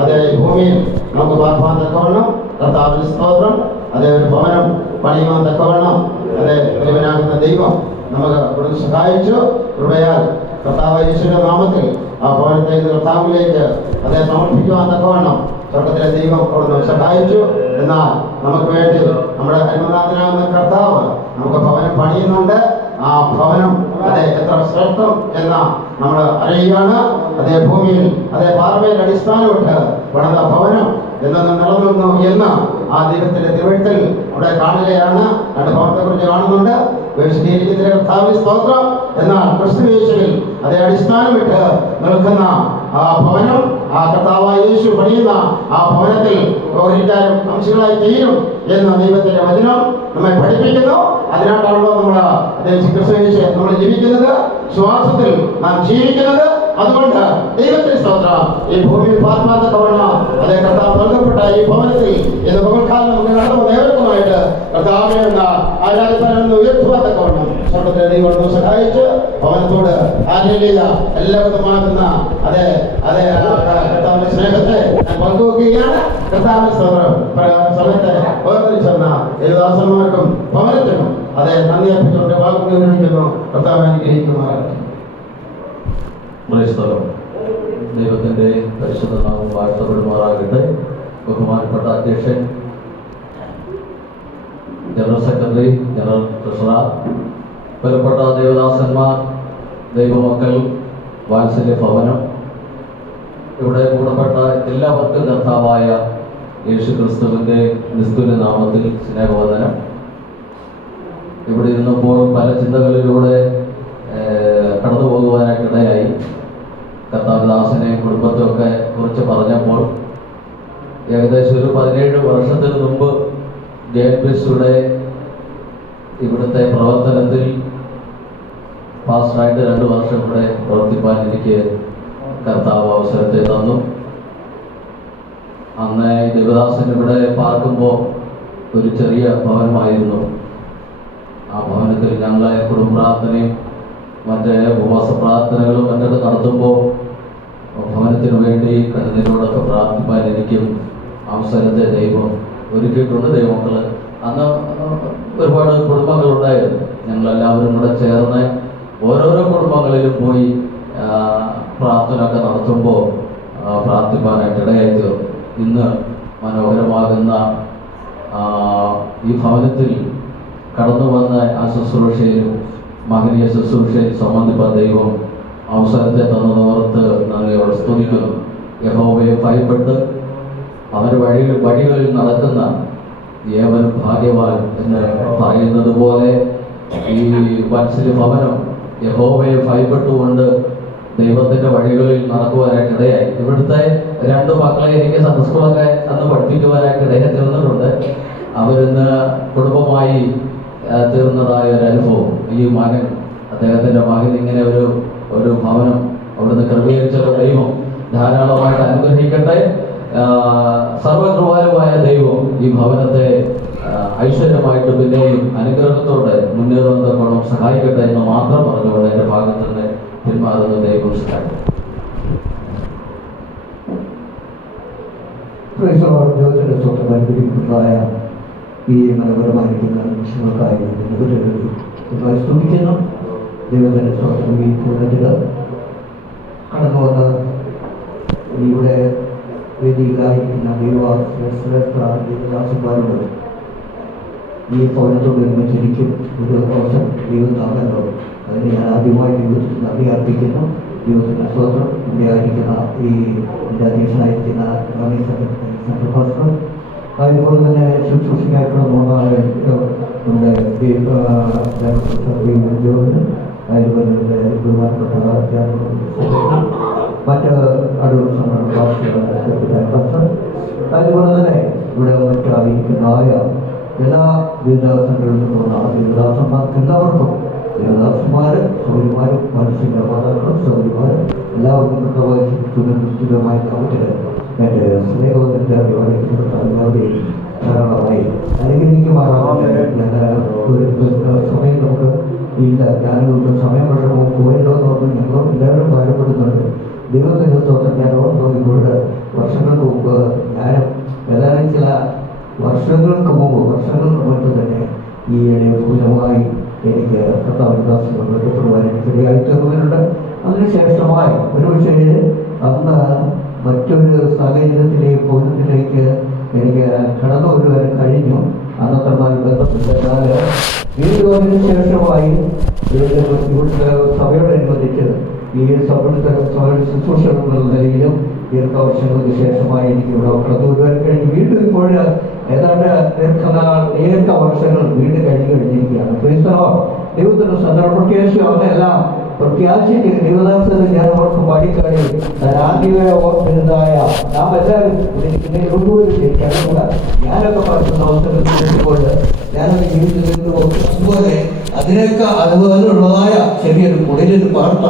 അതേ ഭൂമിയിൽ നമുക്ക് പാർപ്പാൻ തക്കവണ്ണം കർത്താവിന് സ്തോത്രം. അതേ ഒരു ഭവനം പണിയുവാൻ തക്കവണ്ണം അതേ ദൈവനാകുന്ന ദൈവം നമുക്ക് ഇവിടെ സഹായിച്ചു. കൃപയാൽ കർത്താവ് യേശുവിന്റെ നാമത്തിൽ ആ ഭവനത്തെ കർത്താവിലേക്ക് അതേ സമർപ്പിക്കുവാൻ തക്കവണ്ണം സ്വർഗത്തിലെ ദൈവം അവിടുന്ന് സഹായിച്ചു. എന്നാൽ നമുക്ക് വേണ്ടി നമ്മുടെ ഹരിമനാഥനാകുന്ന കർത്താവ് നമുക്ക് ഭവനം പണിയുന്നുണ്ട്. ആ ഭവനം അതെ എത്ര ശ്രേഷ്ഠം എന്ന നമ്മൾ അറിയുകയാണ്. അതേ ഭൂമിയിൽ അതേ പാർവയിൽ അടിസ്ഥാനമിട്ട് പണിത ഭവനം എന്നും നിലനിന്നു എന്ന് ആ ദൈവത്തിന്റെ തിരുവഴുത്തിൽ അവിടെ കാണുകയാണ്. രണ്ട് ഭവനത്തെ കുറിച്ച് കാണുന്നുണ്ട്. വിശദീകരിക്കുന്നതിന്റെ കർത്താവിന് സ്തോത്രം. എന്നാൽ ക്രിസ്തുയേശുവിൽ അതേ അടിസ്ഥാനമിട്ട് നിൽക്കുന്ന ആ ഭവനം ആ കർത്താവായ യേശു പണിയുന്ന ആ ഭവനത്തിൽ ഓരോരുത്തരും അംശങ്ങളായി തീരും എന്ന് ദൈവത്തിന്റെ വചനം നമ്മെ പഠിപ്പിക്കുന്നു. അതിനായിട്ടാണല്ലോ നമ്മൾ ക്രിസ്തുയേശു നമ്മൾ ജീവിക്കുന്നത്, ശ്വാസത്തിൽ നാം ജീവിക്കുന്നത്. അതുകൊണ്ട് ദൈവത്തിന്റെ സ്തോത്രം. ഈ ഭൂമിയിൽ പാർപ്പാൻ തക്കവണ്ണം അതേ കർത്താവ് നൽകപ്പെട്ട ഈ ഭവനത്തിൽ ഇന്ന് പകൽക്കാലം നമുക്ക് കടന്നു നേർക്കുമായിട്ട് കർത്താവെ എന്ന ആരാധന ഉയർത്തുവാൻ തക്കവണ്ണം സ്വർഗത്തിലെ ദൈവം സഹായിച്ച് ഭവനത്തോട് ആരാധന എല്ലാ വിധമാകുന്ന അതേ അതേ കർത്താവിന്റെ സ്നേഹത്തെ ഞാൻ പങ്കുവെക്കുകയാണ്. കർത്താവിന്റെ സ്തോത്രം. സമയത്തെ വേർതിരിച്ചെന്ന ദേവദാസന്മാർക്കും ഭവനത്തിനും അതേ നന്ദി അർപ്പിച്ചുകൊണ്ട് വാക്കുകൾ വിവരിക്കുന്നു. കർത്താവ് അനുഗ്രഹിക്കുമാറാകട്ടെ. ദൈവത്തിൻ്റെ പരിശുദ്ധ നാമം വാഴ്ത്തപ്പെടുമാറാകട്ടെ. ബഹുമാനപ്പെട്ട അധ്യക്ഷൻ, ജനറൽ സെക്രട്ടറി, ജനറൽ ട്രഷറർ, വിലപ്പെട്ട ദേവദാസന്മാർ, ദൈവമക്കൾ, വാത്സല്യ ഭവനം, ഇവിടെ കൂടപ്പെട്ട എല്ലാവർക്കും കർത്താവായ യേശു ക്രിസ്തുവിൻ്റെ നിസ്തുല്യ നാമത്തിൽ സ്നേഹവന്ദനം. ഇവിടെ ഇരുന്നപ്പോൾ പല ചിന്തകളിലൂടെ കടന്നു പോകുവാനായിട്ടിടയായി. കർത്താവദാസനെയും കുടുംബത്തെയൊക്കെ കുറിച്ച് പറഞ്ഞപ്പോൾ ഏകദേശം ഒരു 17 വർഷത്തിന് മുമ്പ് JNPSയുടെ ഇവിടുത്തെ പ്രവർത്തനത്തിൽ പാസ്റ്ററായിട്ട് 2 വർഷം ഇവിടെ പ്രവർത്തിപ്പാൻ എനിക്ക് കർത്താവ് അവസരത്തെ തന്നു. അന്ന് ദേവദാസൻ ഇവിടെ പാർക്കുമ്പോൾ ഒരു ചെറിയ ഭവനമായിരുന്നു. ആ ഭവനത്തിൽ ഞങ്ങളെ കുടുംബ പ്രാർത്ഥനയും മറ്റേ ഉപവാസ പ്രാർത്ഥനകളും മറ്റൊക്കെ നടത്തുമ്പോൾ ഭവനത്തിന് വേണ്ടി കണ്ണുനീരോടൊക്കെ പ്രാർത്ഥിപ്പാൻ എനിക്കും അവസരത്തെ ദൈവം ഒരുക്കിയിട്ടുണ്ട്. ദൈവമക്കൾ അന്ന് ഒരുപാട് കുടുംബങ്ങളുണ്ടായിരുന്നു. ഞങ്ങളെല്ലാവരും കൂടെ ചേർന്ന് ഓരോരോ കുടുംബങ്ങളിലും പോയി പ്രാർത്ഥന ഒക്കെ നടത്തുമ്പോൾ പ്രാർത്ഥിപ്പാനായിട്ട് ഇടയായി തീർന്നു. ഇന്ന് മനോഹരമാകുന്ന ഈ ഭവനത്തിൽ കടന്നു വന്ന ആ ശുശ്രൂഷയിലും മകനീയ ശുശ്രൂഷയിൽ സംബന്ധിപ്പാൻ ദൈവം അവസരത്തെ തന്നതോർത്ത് നന്ദിയോടെ സ്തുതിക്കുന്നു. യഹോവയെ ഭയപ്പെട്ട് അവൻ്റെ വഴികളിൽ നടക്കുന്ന ഏവനും ഭാഗ്യവാൻ എന്ന് പറയുന്നത് പോലെ ഈ വാത്സല്യ ഭവനം യഹോവയെ ഭയപ്പെട്ടുകൊണ്ട് ദൈവത്തിൻ്റെ വഴികളിൽ നടക്കുവാനായിട്ടിടയായി. ഇവിടുത്തെ 2 മക്കളെ എനിക്ക് സൺഡേ സ്കൂളൊക്കെ അന്ന് പഠിപ്പിക്കുവാനായിട്ട് ഇടയായി തീർന്നിട്ടുണ്ട്. അവരിന്ന് കുടുംബമായി തീർന്നതായ ഒരു അനുഭവം. ഈ മകൻ, അദ്ദേഹത്തിൻ്റെ മകൻ ഇങ്ങനെ ഒരു ഭവനം അവിടുന്ന് ക്രമീകരിച്ചുള്ള ദൈവം ധാരാളമായിട്ട് അനുഗ്രഹിക്കട്ടെ. സർവകൃപാലുവായ ദൈവം ഈ ഭവനത്തെ ഐശ്വര്യമായിട്ട് പിന്നെയും അനുഗ്രഹത്തോടെ മുന്നേറുന്നതോളം സഹായിക്കട്ടെ എന്ന് മാത്രം പറഞ്ഞുകൊണ്ട് എൻ്റെ ഭാഗത്ത് നിന്ന് പിന്മാറുന്ന ദൈവം സഹായിക്കും. ദൈവത്തിൻ്റെ സ്വന്തമായ ഈ മനോഹരമായിരിക്കുന്ന വിഷയങ്ങൾക്കായി സ്തുതിക്കുന്നു. ദൈവത്തിൻ്റെ സ്വന്തം ഈ ഭൂമിയിൽ കടന്നു വന്ന വേദിയിലായിരിക്കുന്ന ശ്രേഷ്ഠ ദൈവദാസന്മാരുണ്ട്. ഈ ഭവനത്തോടൊരുമിച്ച് എനിക്കും ഒരു അവസരം ദൈവം താങ്ങല്ലോ. അതിന് ഞാൻ ആദ്യമായി ദൈവത്തിന് നന്ദി അർപ്പിക്കുന്നു. ദൈവത്തിൻ്റെ സ്തോത്രം. ഇവിടെ ആയിരിക്കുന്ന ഈ എൻ്റെ അധ്യക്ഷനായിരിക്കുന്ന ഭാസ്കർ, അതുപോലെ തന്നെ ശുശ്രൂഷയ്ക്കായിട്ടുള്ള നമ്മുടെ ജോലിന്, അതുപോലെ തന്നെ ബഹുമാനപ്പെട്ട മറ്റ് അടൂർ ഭാഷ, അതുപോലെ തന്നെ ഇവിടെ മറ്റായിരിക്കുന്നതായ എല്ലാ വിദ്യാഭ്യാസങ്ങളിൽ നിന്നുള്ള വിദ്യാഭ്യാസന്മാർക്ക് എല്ലാവർക്കും ദേവദാസന്മാർ, സൗകര്യമാരും മനസ്സിൻ്റെ മാതാക്കളും സൗകര്യമാരും എല്ലാവർക്കും സുരക്ഷിതമായ നാമത്തിൽ എൻ്റെ സ്നേഹത്തിൻ്റെ എല്ലാവരെയും ധാരാളമായി അനുഗ്രഹിക്കുമാറാവട്ടെ. ഞാൻ ഒരു സമയം നമുക്ക് ഇല്ല, ഞാനൊരു സമയം വളരെ പോയല്ലോ എന്ന് പറഞ്ഞ് ഞങ്ങൾ എല്ലാവരും ഭാരപ്പെടുന്നുണ്ട്. ദൈവത്തിൻ്റെ സ്തോത്രം. ഞാൻ ഓർമ്മ വർഷങ്ങൾക്ക് മുമ്പ് ഞാനും ഏതാനും ചില വർഷങ്ങൾക്ക് മുമ്പ് തന്നെ ഈ പൂർണ്ണമായി എനിക്ക് കർത്താവിദാസങ്ങൾ ബന്ധപ്പെടുവാൻ എനിക്കിടയായി തീർന്നിട്ടുണ്ട്. അതിനുശേഷമായി ഒരു പക്ഷേ അന്ന് മറ്റൊരു സാഹചര്യത്തിലേക്ക് ഭവനത്തിലേക്ക് എനിക്ക് കടന്നു വരുവാൻ കഴിഞ്ഞു. അന്നത്രമായി ബന്ധപ്പെട്ട വീണ്ടും അതിന് ശേഷമായി ഇവിടുത്തെ സഭയോടനുബന്ധിച്ച് ഈ സഭയുടെ ശുശ്രൂഷകളുടെ നിലയിലും ദീർഘവർഷങ്ങൾക്ക് ശേഷമായി എനിക്ക് ഇവിടെ കടന്നു വരുവാൻ കഴിഞ്ഞു. വീണ്ടും ഇപ്പോൾ ഏതാണ്ട് നേരത്തെ വർഷങ്ങൾ വീണ്ടും കഴിഞ്ഞിരിക്കുകയാണ്. ദൈവത്തിന് സന്ദർഭ പ്രത്യാശയോ അങ്ങനെയെല്ലാം പ്രത്യാശയ്ക്ക് ദൈവദാസന് ഞാൻ അവർക്ക് പാടിക്കാണി ആദ്യമേ ഓർത്തിരുന്നതായ നാം എല്ലാവരും എനിക്കറിയില്ല. ഞാനൊക്കെ പഠിക്കുന്ന അവസരത്തിൽ ഞാനൊക്കെ ജീവിതത്തിൽ അതുപോലെ അതിനൊക്കെ അതുപോലുള്ളതായ ചെറിയൊരു കുടലൊരു വാർത്ത